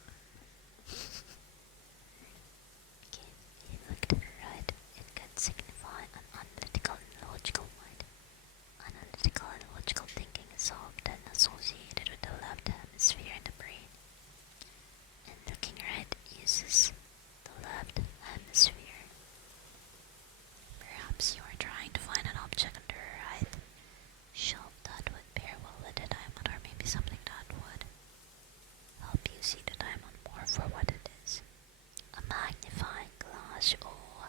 Okay, you look to the right. It can signify an analytical and logical mind. Analytical and logical thinking is often associated with the left hemisphere in the brain. And looking right uses the left hemisphere. Perhaps you are trying to find an object on the right shelf that would pair well with the diamond, or maybe something that would help you see the diamond more for what it is. A magnifying glass, or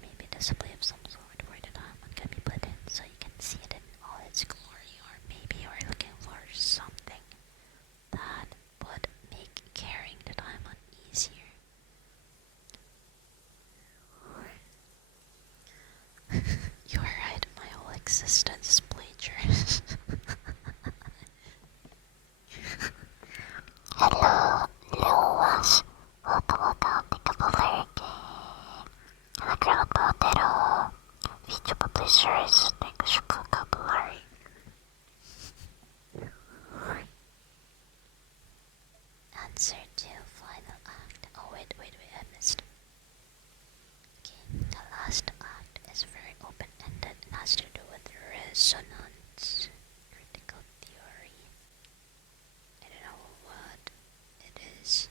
maybe a display of some sort where the diamond can be put in so you can see it in all its glory, or maybe you are looking for something that would make carrying the diamond easier. You're right, my whole existence is plagiarism. Hello, little ones. Welcome to Vocabulary Game. The ground pounded video publishers English vocabulary. Answer to final act. Oh wait, I missed. Okay, the last act is very open-ended and has to do with resonance, critical theory. I don't know what it is.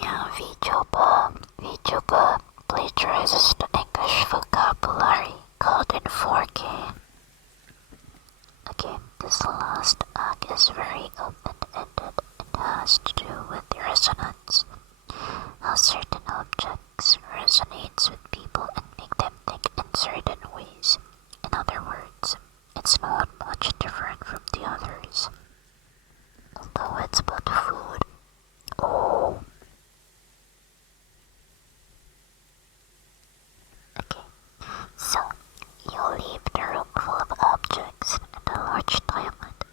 Yeah, VTuber plagiarizes the English vocabulary code in 4K. Again, this last act is very open-ended and has to do with resonance. How certain objects resonates with people and make them think in certain ways. In other words, it's not much different from the others. Although it's about food. Oh. Okay, so you leave the room full of objects and a large diamond.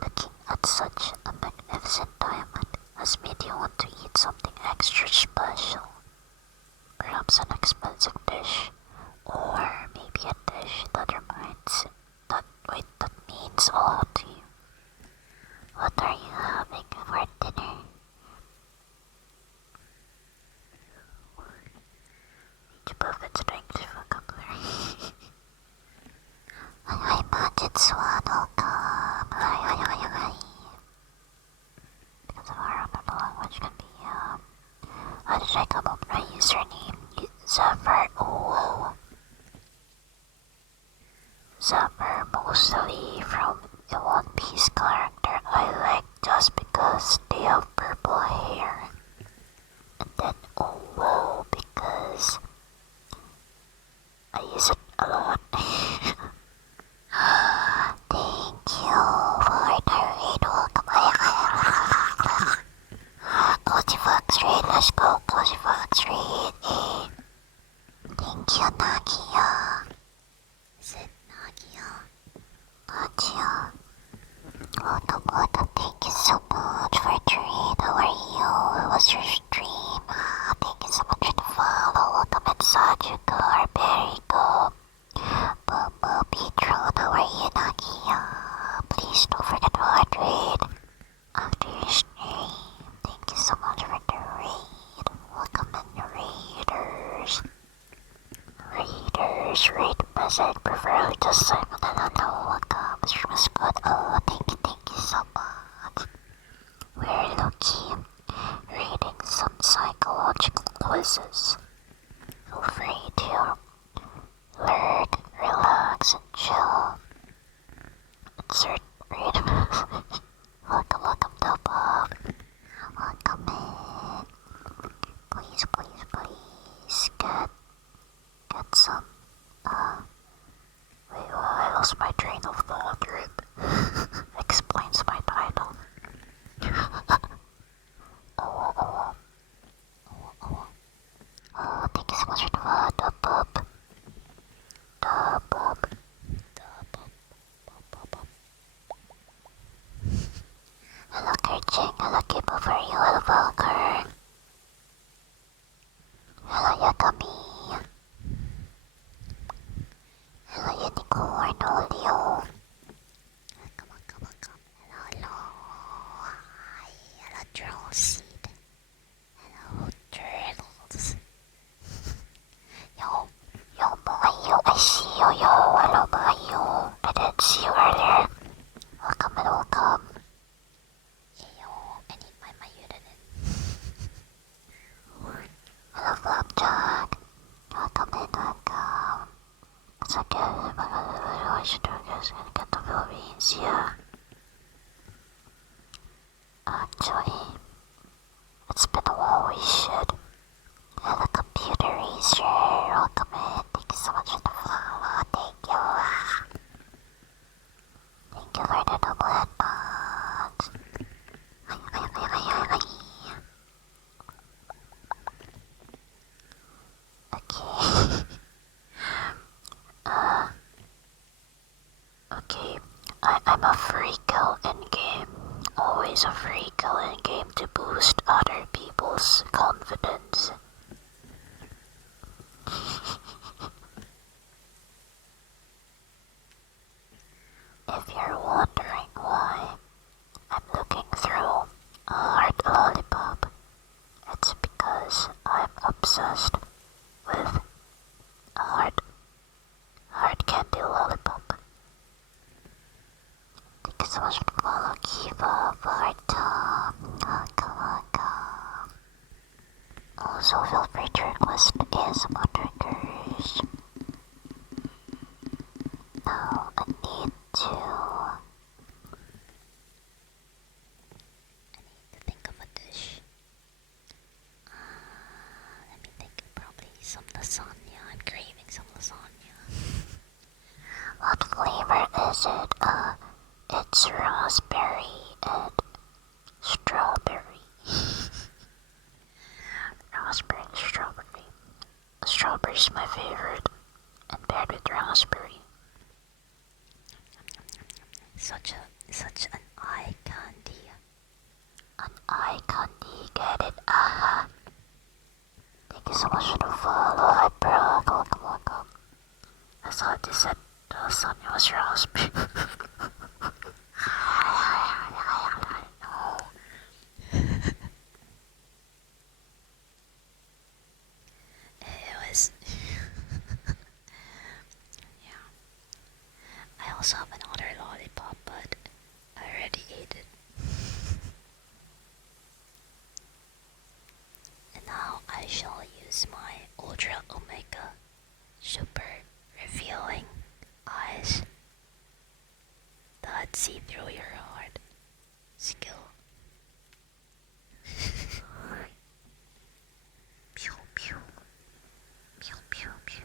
Looking at such a magnificent diamond has made you want to eat something extra special. Perhaps an expensive dish, or maybe a dish that means a lot to you. What are you having for dinner? Buffett's English vocabulary. Hi, Magic Swan, welcome. Hi. Because of our another language can be, how did I come up with my username? Zephyr, oh. Zephyr, mostly from the One Piece character I like just because they have purple hair. And then, oh, because I use it a lot. Thank you for the raid. Welcome. Cozy Fox raid. Let's go. Cozy Fox raid. Hey. Thank you, Nagia. Is it Nagia? Nagia. Welcome. Thank you so much for the raid. How are you? How was your stream? Thank you so much for the follow. Welcome at Sajugar. Very good. Bumble Petron, how are you, Nagia? Please don't forget to hydrate after your stream. Thank you so much for the raid. Welcome in the raiders. Just read the message, preferably just say hello, welcome, Mr. Mascot. Oh, thank you so much. We're low-key reading some psychological quizzes. Feel free to learn, relax, and chill. Insert read a message. Welcome, Bob. Welcome in. Please, get some, wait, I lost my train of thought. Explains my title. Oh, thank you so much for the bub. Hello, Kerching. Hello, Kibo for you. Hello, Valker. Hello, Yakami. Hello, Unicorn. Olio. Come on. Hello. Hi. Hello, troll seed. Hello, turtles. Yo, Mayu. I see you, yo. Hello, Mayu. I didn't see you earlier. Welcome. yo, I need my Mayudanin. Hello, Flapjack. Welcome. It's okay. I should do guys gonna get the Philippines, yeah. Actually, it's been a while we should. Hello, Computer Racer. Welcome in. Thank you so much for the follow. Thank you. Thank you for the double headphones. Okay. Okay. I'm a free kill in game. Always a free kill in game to boost other people's confidence. If you're wondering why I'm looking through a heart lollipop, it's because I'm obsessed with a hard candy lollipop. Thank you so much for the follow, Kiva, Bartom, welcome. Also feel free to request ASMR triggers. Now I need to think of a dish. Let me think. Probably some lasagna. I'm craving some lasagna. What flavor is it? It's raspberry and strawberry. Raspberry and strawberry. Strawberry's my favorite, and paired with raspberry. Such an eye candy. An eye candy, get it? Aha! Thank you so much for the follow. Hi, bro. Welcome. I thought you said the sun was raspberry. It was. Yeah. I also have another lollipop, but I already ate it. And now I shall use my Ultra Omega Super Revealing Eyes that see through your heart skill. Pew pew. Pew pew pew.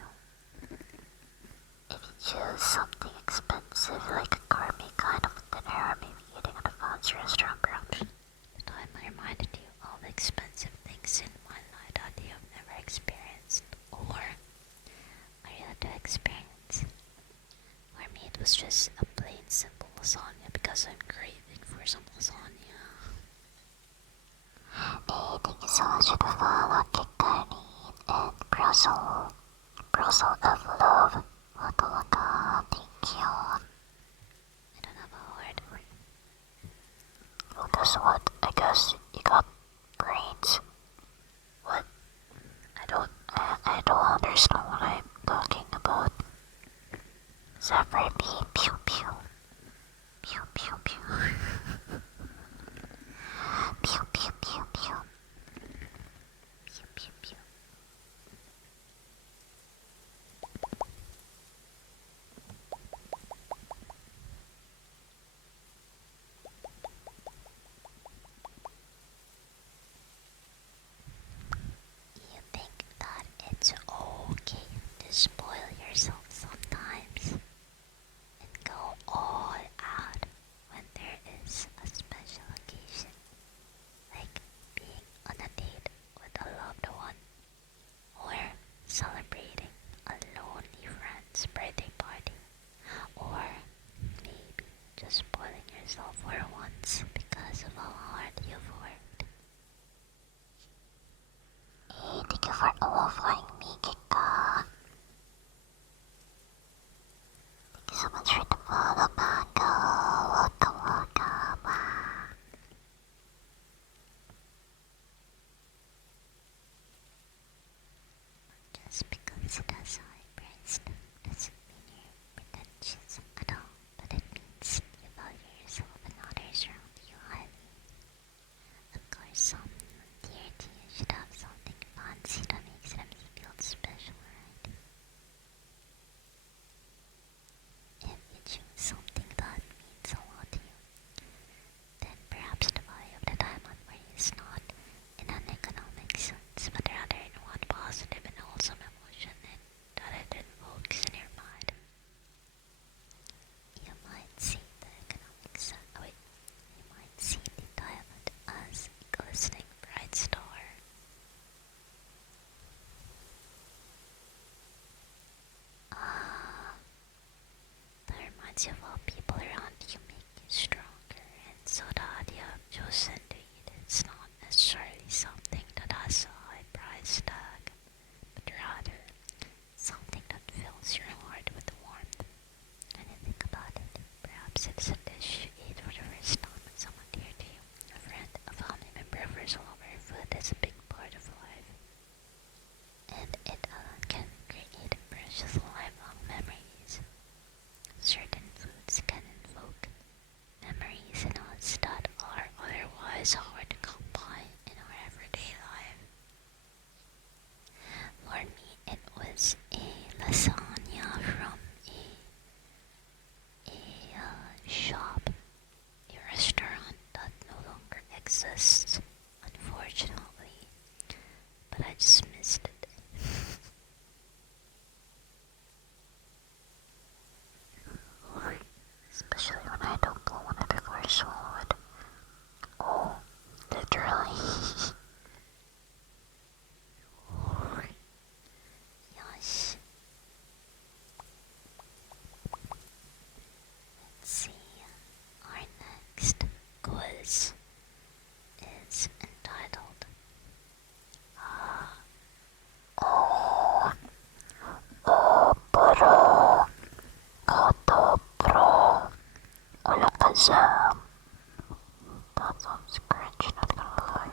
If you choose something expensive like a gourmet kind of dinner or maybe eating at a fancy restaurant brunch. The time I reminded you of the expensive things in my life that you have never experienced or are yet to experience. For me it was just a plain simple lasagna because I'm craving for some lasagna. Hey, thank you so much for the follow, Kikarin and Brussels of Love. Waka, thank you. I don't have a word. Well, guess what? I guess you got brains. What? I don't understand what I'm talking about. someone's birthday party, or maybe just spoiling yourself for once because of how hard you've worked. Hey, thank you for overflowing me, Kika. Thank you so much for the follow, Mango. Welcome, welcome. Just because it has high praise doesn't mean you're pretentious at all, but it means you value yourself and others around you highly. Of course, some dear to you should have something fancy that makes them feel special, right? If you choose something that means a lot to you, then perhaps the value of the diamond for you is not in an economic sense, but rather in what positive and wholesome emotion that it invokes in your mind. You might see the economic sense. You might see the diamond as a glistening bright star. Ah, that reminds you of how people around you make you stronger, and so the idea of chosen to eat is not necessarily something that has a high price tag, but rather something that fills your heart with warmth. When you think about it, perhaps it's a dish you eat for the first time with someone dear to you, a friend, a family member, a person where food is a big part of life, and it alone can create precious lifelong memories. Certain foods can invoke memories in us that are otherwise hard to come by in our everyday life. For me, it was a lasagna from a shop, a restaurant that no longer exists, unfortunately, but I just missed it. Especially when I don't go on it before I swallow it. Oh, literally. Yes. Let's see. Our next quiz is entitled Oh, bro. Gato, bro. Hola, Kazam. That sounds cringe, not gonna lie.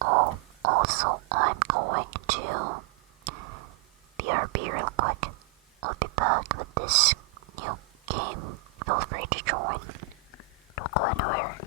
Oh, also, I'm going to BRB real quick. I'll be back with this new game. Feel free to join. Don't go anywhere.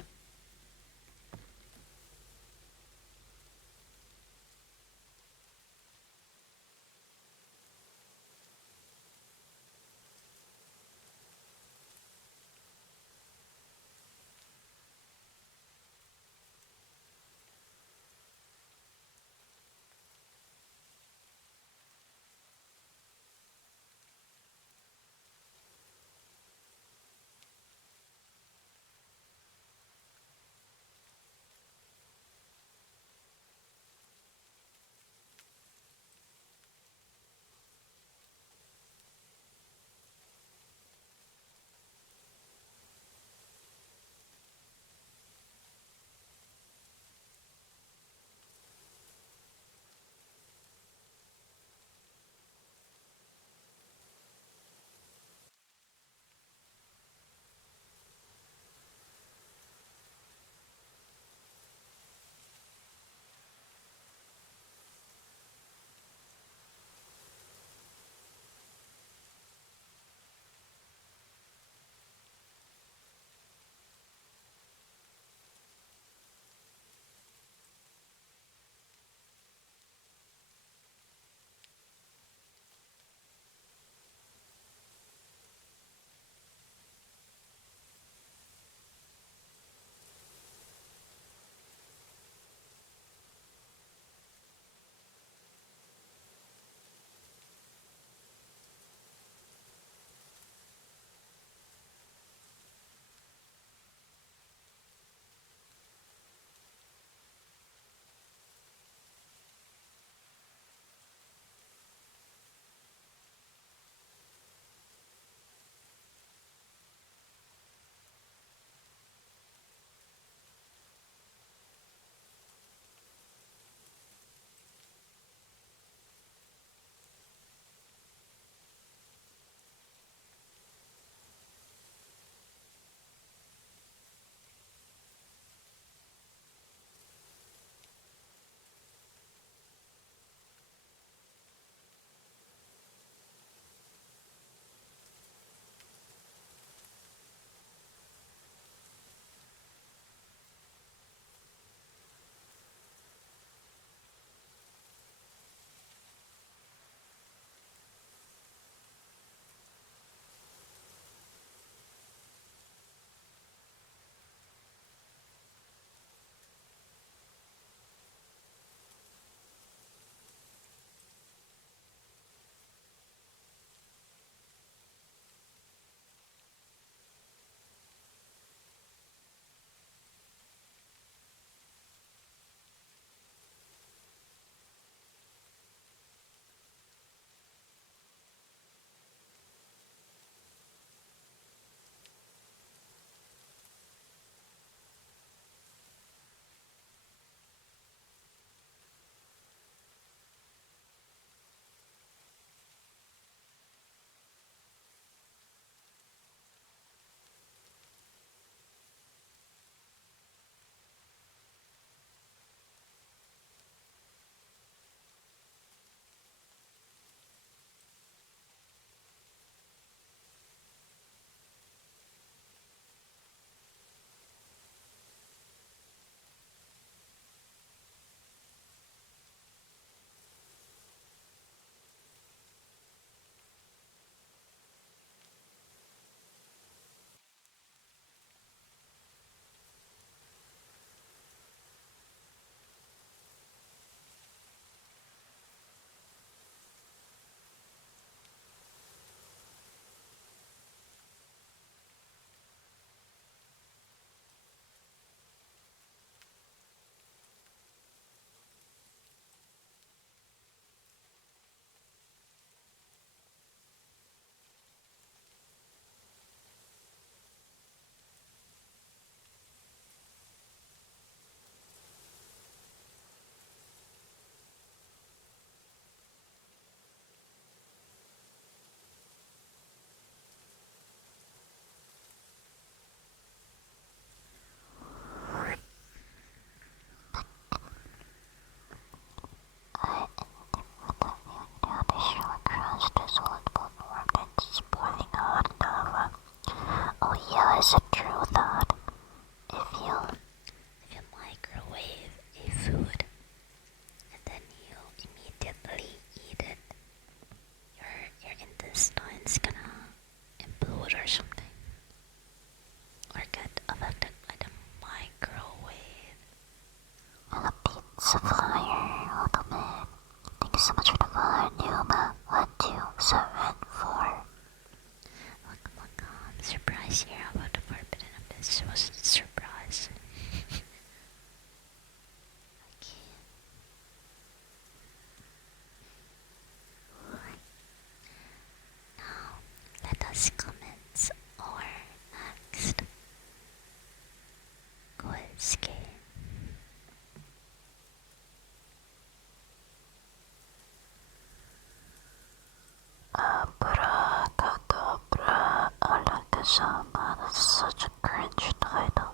Sama, that's such a cringe title.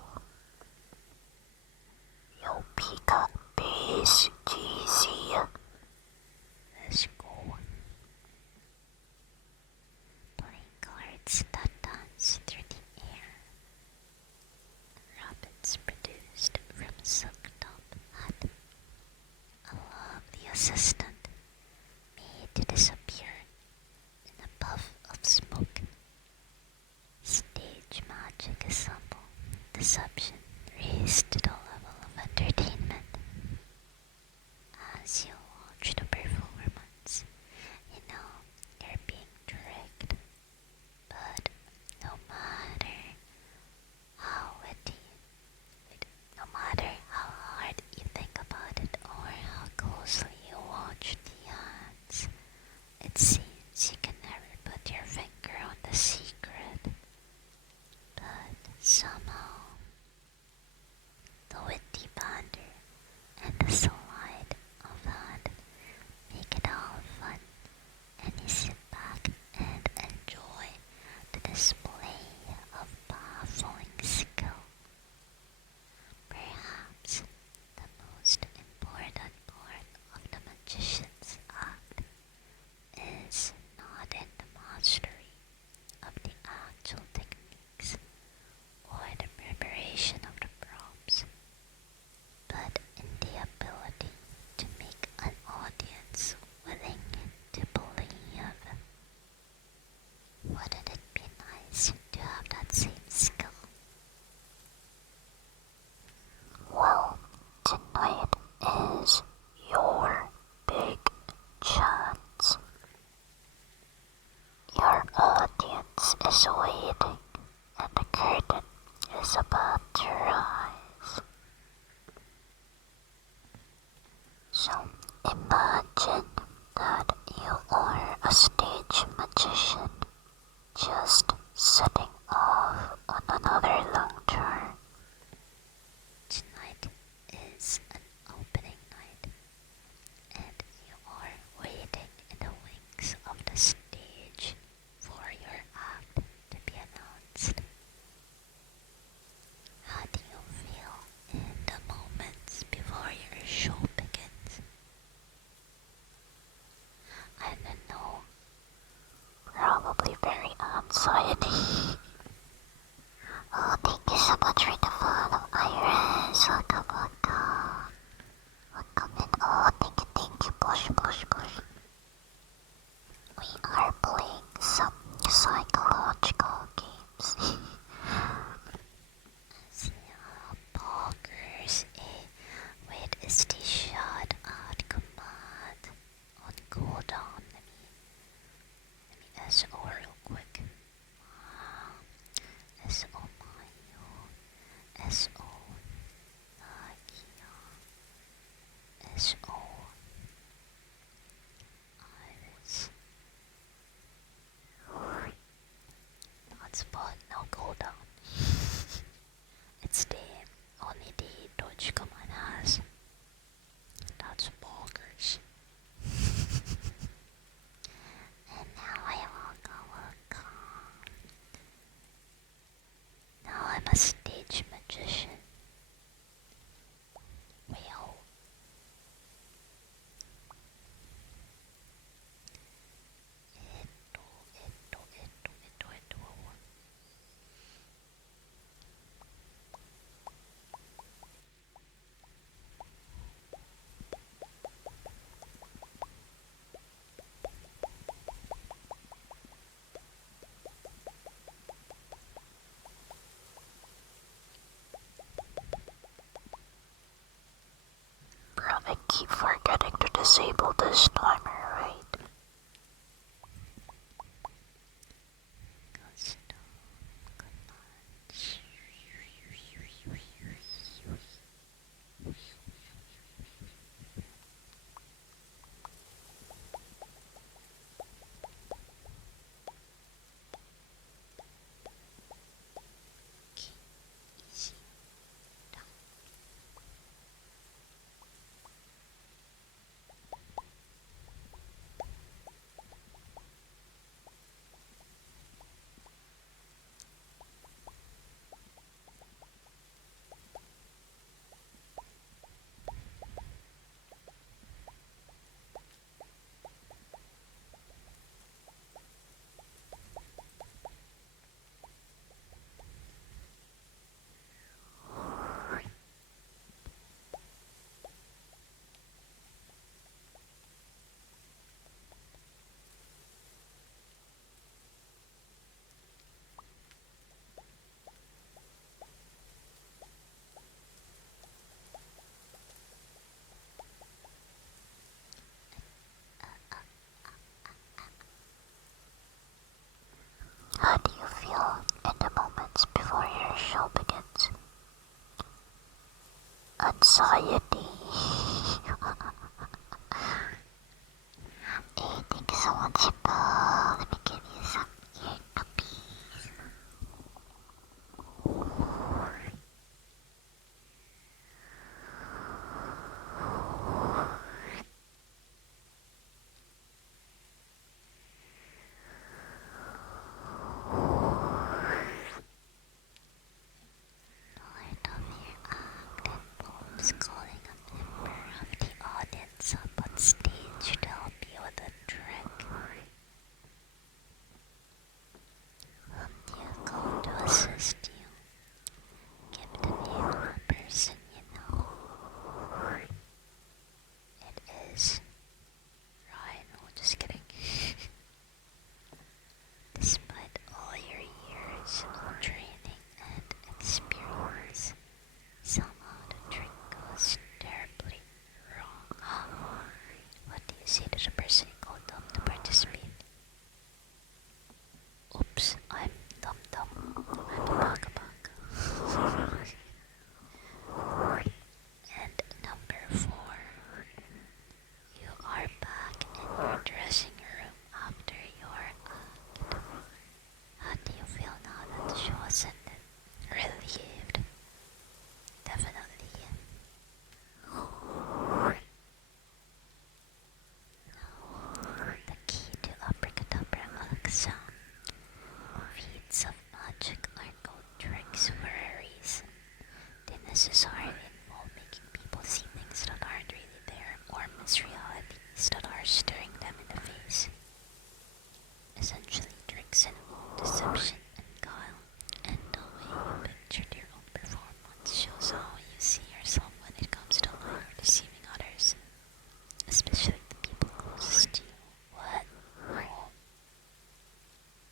Yo, Pika, base, GZ. Let's go. Playing cards that dance through the air. Rabbits produced from soaked up hat. A lovely assistant made to disappear in a puff of smoke. Stage magic assemble. Deception raised to the level of entertainment. As you watch the performance, you know you're being tricked. But no matter how witty, no matter how hard you think about it or how closely you watch the ads, it seems you can never put your finger on the secret. But somehow, the witty banter and the slide of hand make it all fun, and you sit back and enjoy the display of baffling skill. Perhaps the most important part of the magician's act is not in the mastery of the actual techniques or the preparation of the props, but in the ability to make an audience willing to believe. Wouldn't it be nice to have that same skill? Well, tonight is your big chance. Your audience is waiting, and the curtain is about to rise. So imagine that you are a stage magician just setting off on another long tour. Tonight is an opening night, and you are waiting in the wings of the stage for your act to be announced. How do you feel in the moments before your show begins? I don't know. Probably very anxiety. Oh, thank you so much for the follow, Iris. Welcome, welcome. Welcome in. Oh, thank you, Blush, blush, blush. We are playing some psychological games. See how boggers wait, is the shot out command on cooldown? Let me SO real quick. SO Mayo, SO Nagia, SO Iris. Hotspot, no cooldown. It's the only the dodge command has. That's boggers. And now I will go. Now I'm a stage magician. Well, it. Bro, I keep forgetting to disable this timer, right? Easy.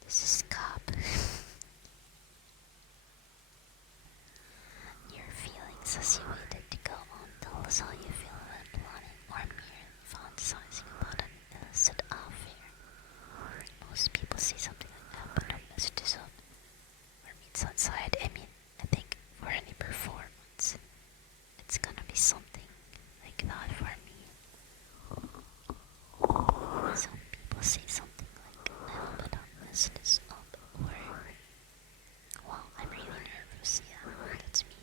This is cop. Your feelings as you waited to go on. Tell us how you feel about plotting or mere fantasizing about an illicit affair. Most people say something like that, but don't mess this up. Or meets outside. I mean, I think for any performance, it's gonna be something like that for me. Some people say something like, I hope I don't mess this up, or, wow, I'm really nervous, yeah, that's me.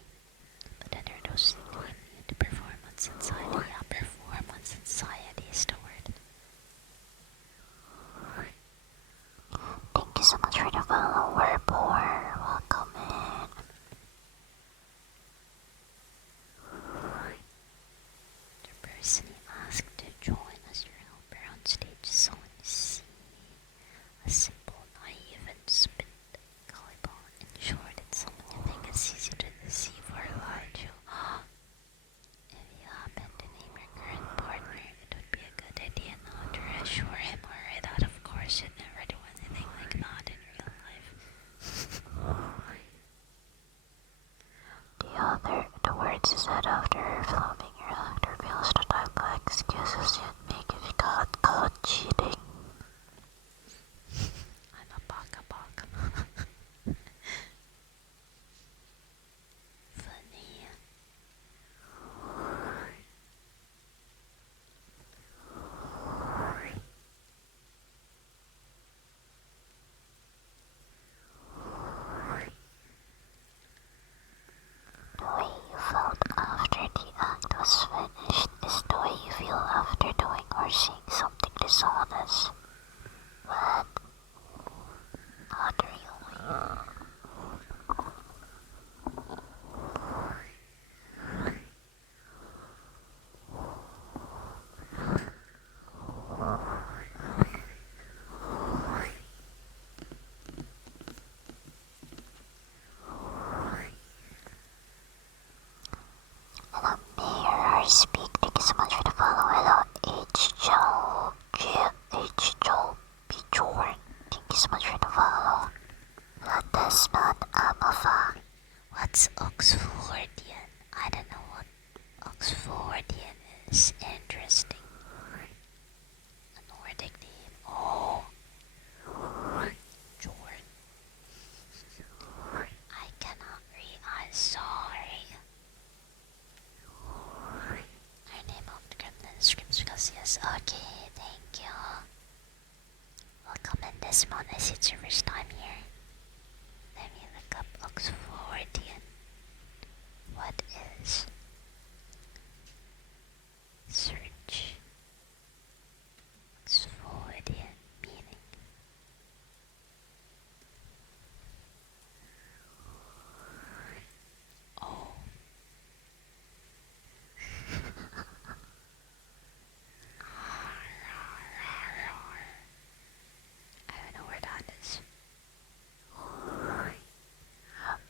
But then there are those who claim the performance anxiety, yeah, performance anxiety is the word. Thank you so much for the follow. We're poor. Welcome in. The person you asked to join as your helper on stage is someone you see. A simple, naive, and spit gullible. In short, it's someone you think it's easy to deceive or lie to. If you happen to name your current partner, it would be a good idea now to reassure him or her that of course you'd never do anything like that in real life. The words you said after filming your act reveals the type of excuses you'd make if you got caught cheating. I'm a baka baka. Funny. The way you felt after the act was finished is the way you feel after doing or seeing something dishonest. But not really. And Mirror Speak, thank you so much for the follow. Hello, H. Joel B. Jordan, thank you so much for the follow. Hello, Desmond Amafa. What's Oxfordian? I don't know what Oxfordian is. Interesting. A Nordic name. Oh, Jordan. I cannot read. I'm sorry. Her name of the Gremlin screams because yes. Okay, thank you. Welcome in this month. I see it's your first time here. Let me look up Oxfordian. What is search Oxfordian meaning? Oh. I don't know where that is.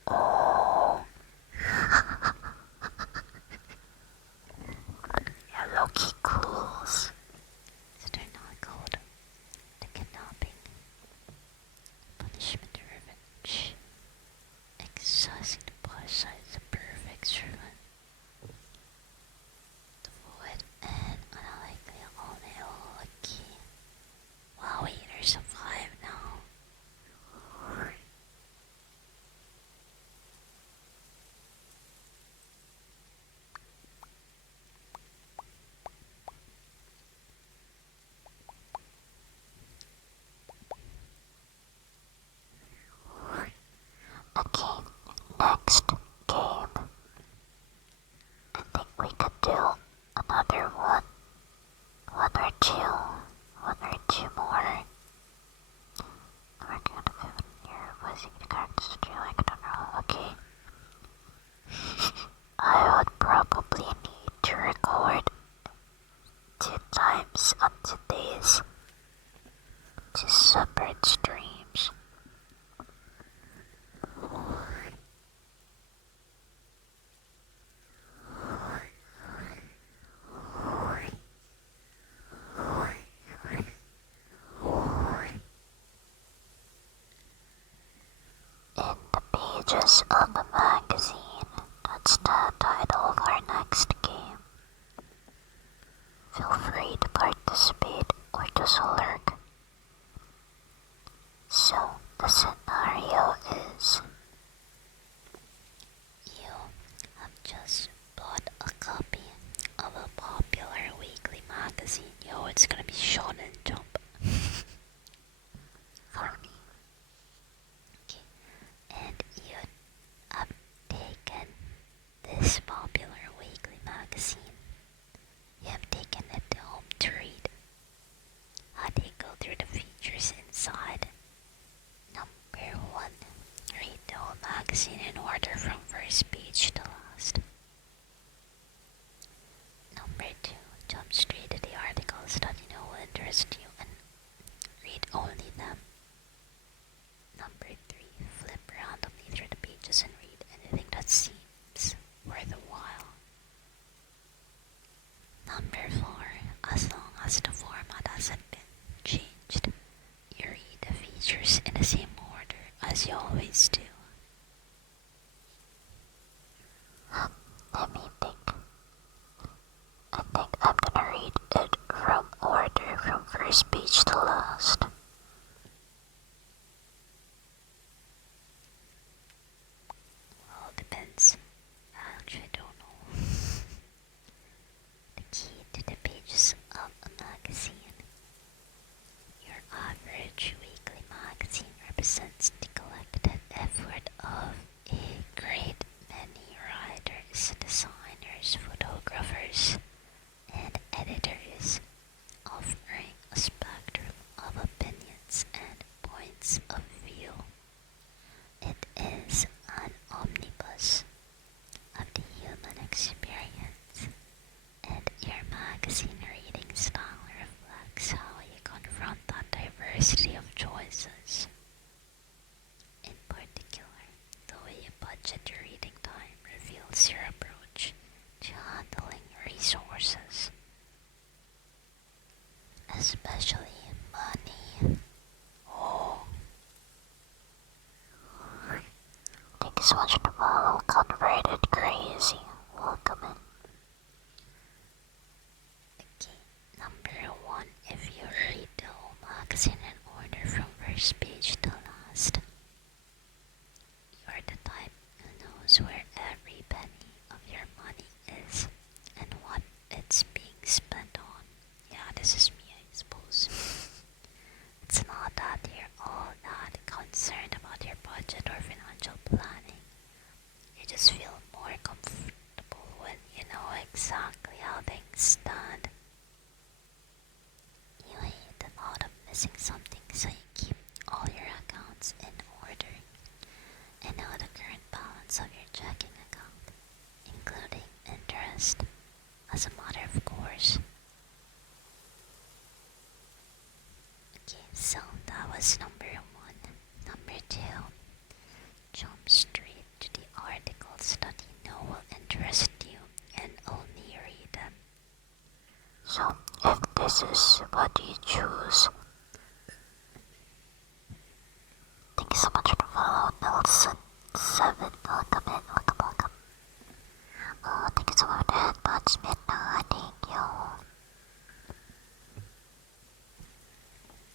Oh, pages of a magazine. That's the title of our next game. Feel free to participate or just lurk. So, the scenario is You have just bought a copy of a popular weekly magazine. Yo, it's gonna be Shonen Jump. for me. Okay. And you have taken this popular weekly magazine. You have taken it home to read. How do you go through the features inside? Number 1. Read the whole magazine in order from first page to last. Number 2. Jump straight to the articles that you know will interest you and read only them. Number 3. Flip randomly through the pages and read anything that seems worth a while. Number 4. As long as the format hasn't been changed, you read the features in the same order as you always do. Let me think. I think I'm gonna read it from order from first page to last. Well, depends. I actually don't know. The key to the pages of a magazine. Your average weekly magazine represents the collective effort of a great many writers, designers, photographers, and editors, offering a spectrum of opinions and points of view. It is an omnibus of the human experience, and your magazine reading style reflects how you confront that diversity of choices. In particular, the way you budget your reading time reveals your approach to handling resources, especially money. Oh, Thank you so much to follow Converted Crazy. Welcome in. okay. Number 1, if you read the whole magazine in order from first page to last, you're the type who knows where every penny of your money is and what it's being spent on. Yeah, this is me, I suppose. It's not that you're all that concerned about your budget or financial planning. You just feel more comfortable when you know exactly how things stand. You hate the thought of missing something, so you keep all your accounts in order and know the current balance of your checking account, including interest, as a matter of course. Okay, so that was number 1. Number 2, jump straight to the articles that you know will interest you and only read them. So, if this is what you choose, thank you so much to follow Nelson7. Welcome in, welcome. Oh, thank you so much for that much, Midnight. Thank you.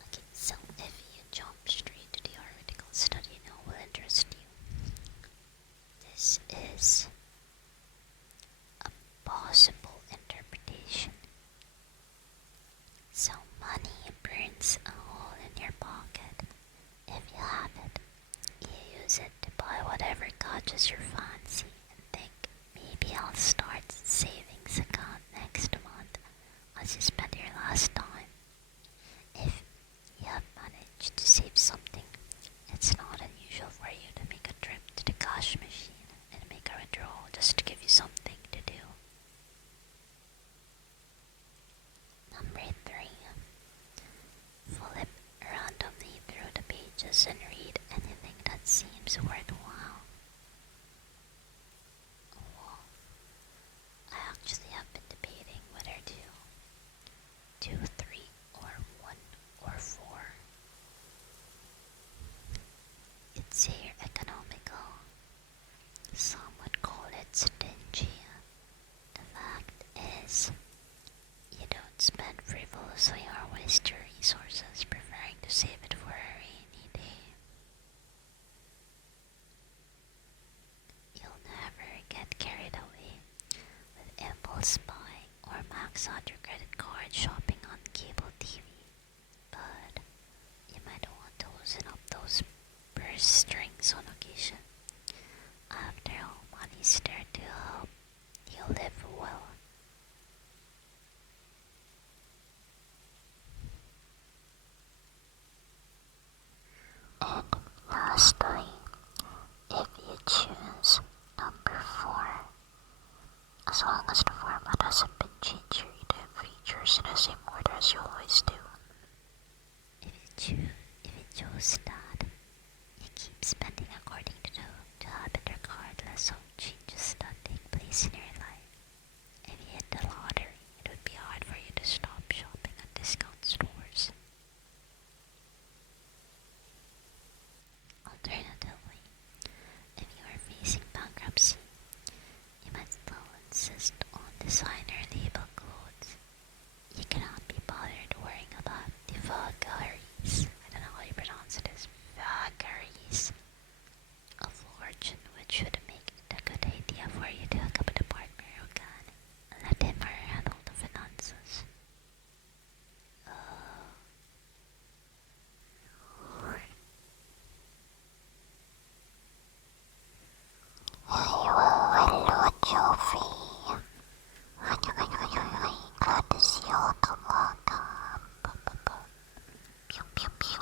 Okay, so if you jump straight to the articles that you know will interest you, this is a possible interpretation. So money burns a hole in your pocket. If you have it, you use it to buy whatever catches your fancy and think, maybe I'll start a savings account next month as you spend your last time. If you have managed to save something, it's not unusual for you to make a trip to the cash machine and make a withdrawal just to give you something to do. Number 3. Flip randomly through the pages and read anything that seems worthwhile. lastly, if you choose number 4, as long as the format hasn't been changed, you read the features in the same order as you always do. If you chose that, you keep spending according to the habit regardless of changes that take place in your life. If you hit the lottery, it would be hard for you to stop shopping at discount stores. Alternatively, if you are facing bankruptcy, you might still insist on designer label clothes. You cannot be bothered worrying about the vagaries. I don't know how you pronounce it. Is vagaries of fortune, which should make it a good idea for you to hook up with a partner who can let him or her handle the finances. Hello, Joffrey. Glad to see you. Welcome. Pew, pew, pew.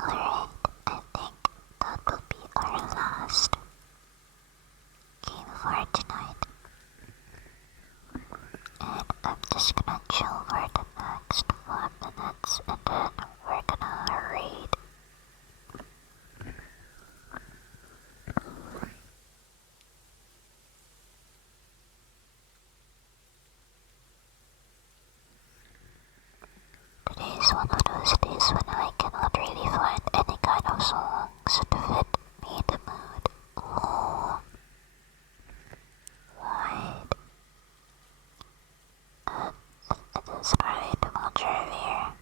Alright, I think that will be our last game for tonight. And I'm just gonna chill for the next 5 minutes and then we're gonna raid. Today is one of those days when I cannot really find any kind of songs to fit me in the mood. Oh, right. I just tried to much earlier.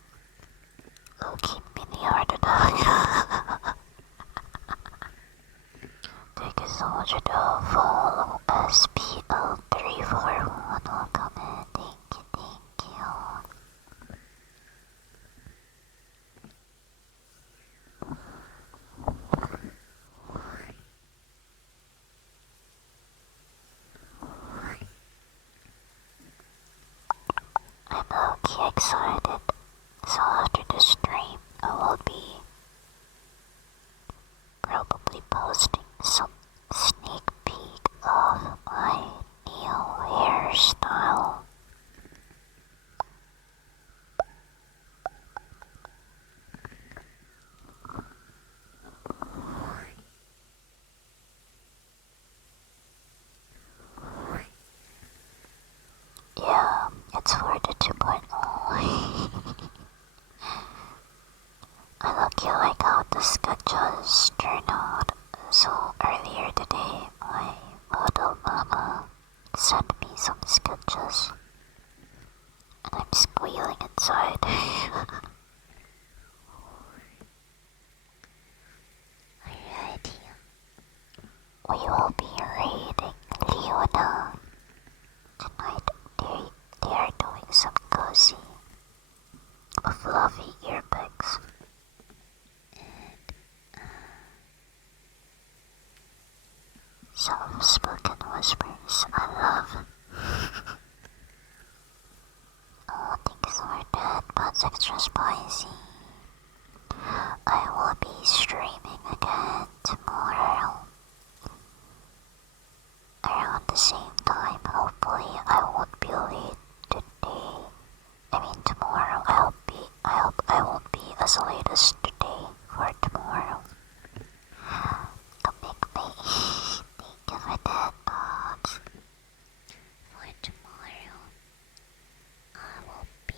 Oh, keep me in the yard dog. Thank you so much for the follow. SPL341 will come in. Thank you. I'm low-key excited. So after the stream, I will be probably posting some sneak peek of my new hairstyle. Yeah, it's for the 2.0. I like how the sketches turned out. So earlier today, my model mama sent me some sketches, and I'm squealing inside. Alrighty. We will be raiding Leona tonight. They are doing some cozy, fluffy earbuds. Soft-spoken whispers I love. Oh, thanks for that. Pounds extra spot. I will be streaming again tomorrow around the same time. Hopefully I won't be late today. I mean tomorrow. I hope I won't be as late as today for tomorrow. Come make me. Thank you for that, Pops. For tomorrow, I will be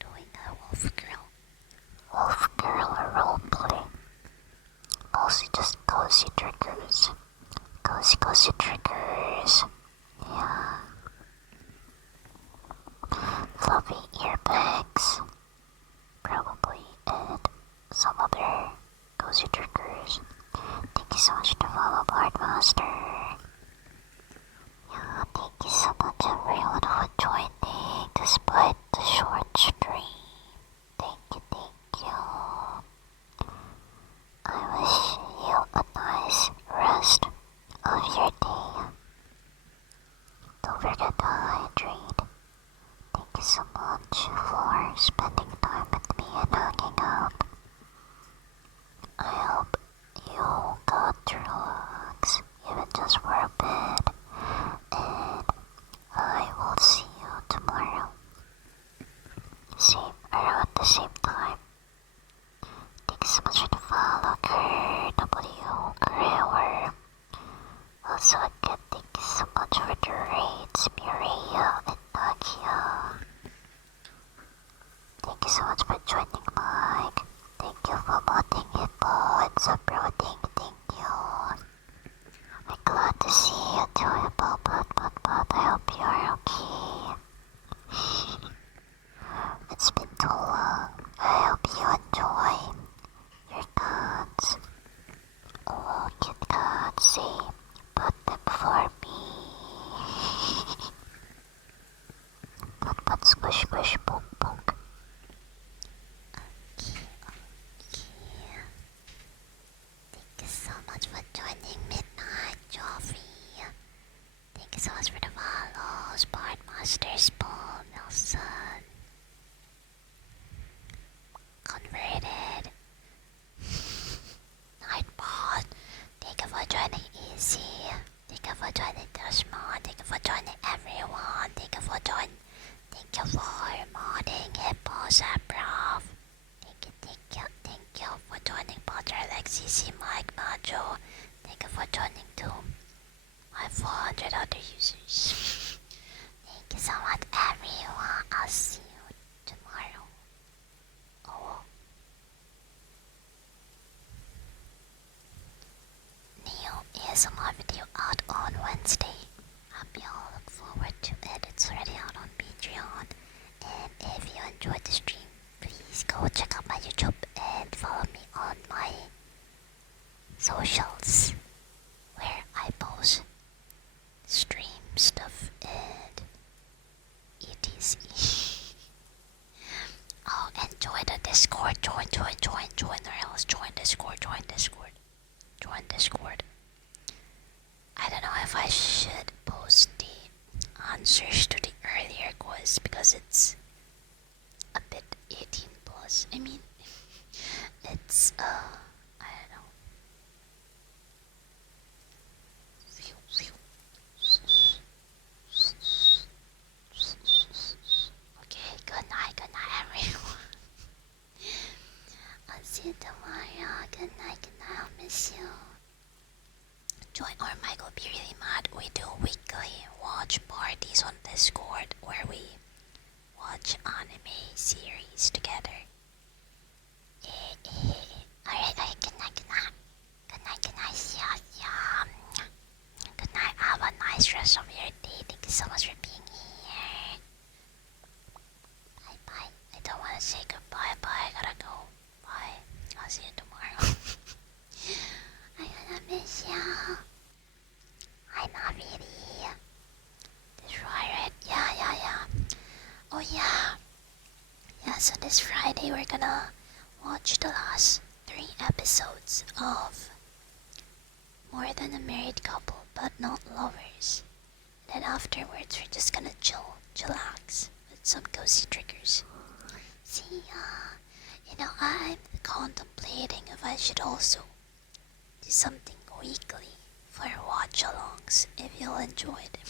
doing a wolf girl. Wolf girl roleplay. Mostly just cozy triggers. Cozy triggers. Yeah. Fluffy earbags. Probably. And some other cozy triggers. Thank you so much to follow Bardmaster. Yeah, thank you so much everyone for joining despite the short stream. Thank you, thank you. I wish you a nice rest of your day. Don't forget to hydrate. Thank you so much for spending time with me and hanging out. I hope you got to relax, even just for a bit, and I will see you tomorrow. Around the same time. Thank you so much for the follow, Crewer. Also again, thank you so much for the raids, Mireia and Nakia. Thank you so much for joining, Mike. Thank you for modding Hippo and Zephyr. Thank you. I'm glad to see you too, Hippo, but I hope you are okay. It's been too long. I hope you enjoy your cats. Oh, Kit Kat, say, put them for me. Put, squish, squish, poke, poke. Okay. Thank you so much for joining Midnight, Joffrey. Thank you so much for the follows, Bardmaster, Paul, Nelson. Converted. Nightbot. Thank you for joining Easy. Thank you for joining Dashmon. Thank you for joining everyone. Thank you for modding Hippo Zabrov. Thank you for joining Potter Alexis, Mike Majo. Thank you for joining too. My 400 other users. Thank you so much everyone. I'll see you tomorrow. Oh. New ASMR video out on Wednesday. Hope you all look forward to it. It's already out on Patreon. And if you enjoyed the stream, please go check out my YouTube and follow me on my socials where I post stream stuff and etc. Oh, and join the Discord. Join, or else join Discord. I don't know if I should post the answers to the earlier quiz because it's a bit 18 plus. I mean, it's I don't know. Okay, good night everyone. I'll see you tomorrow. Good night, I'll miss you. Join or Mike will be really mad. We do weekly watch parties on Discord where we watch anime series together. Alright, good night. See ya. Good night, have a nice rest of your day. Thank you so much for being here. Bye. I don't want to say goodbye, but I gotta go. Bye. I'll see you tomorrow. I'm gonna miss ya. I'm not really. This Friday, yeah. Oh yeah. Yeah, so this Friday we're gonna watch the last 3 episodes of More Than a Married Couple, but Not Lovers. Then afterwards we're just gonna chillax with some cozy triggers. See ya. I'm contemplating if I should also do something weekly for watch-alongs if you'll enjoy them.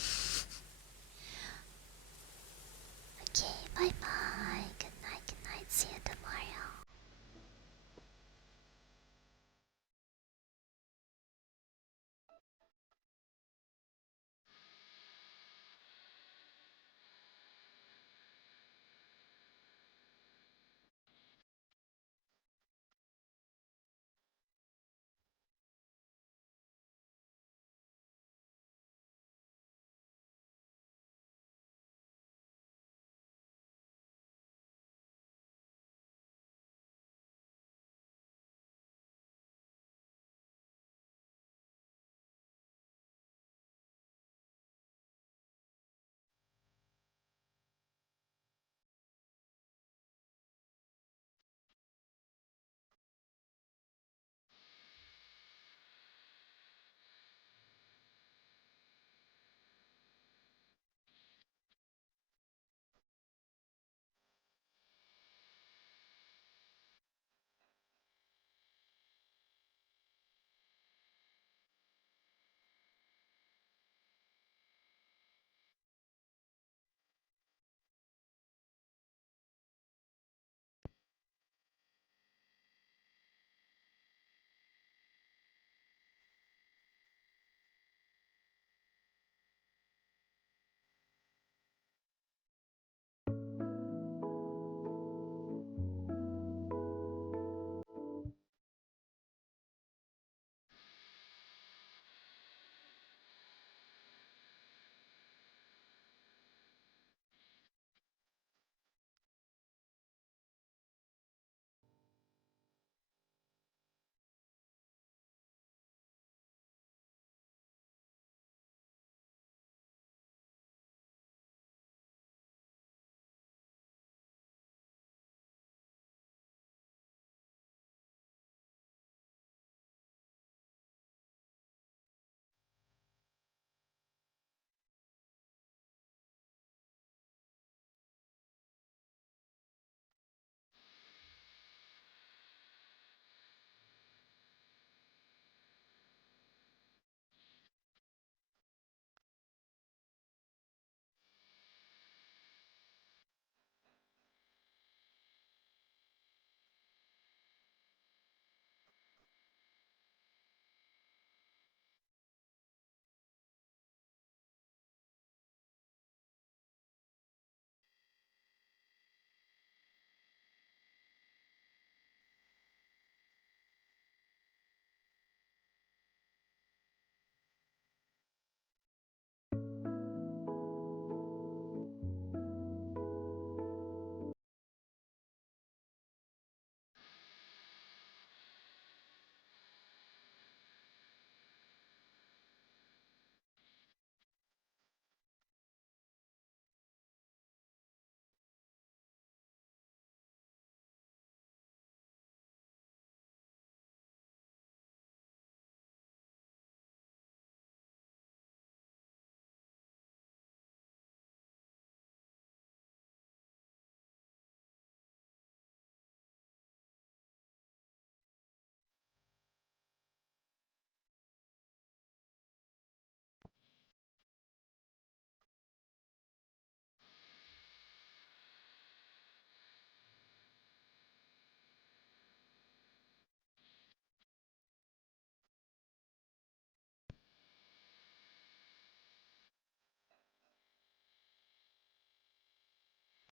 Okay, bye-bye.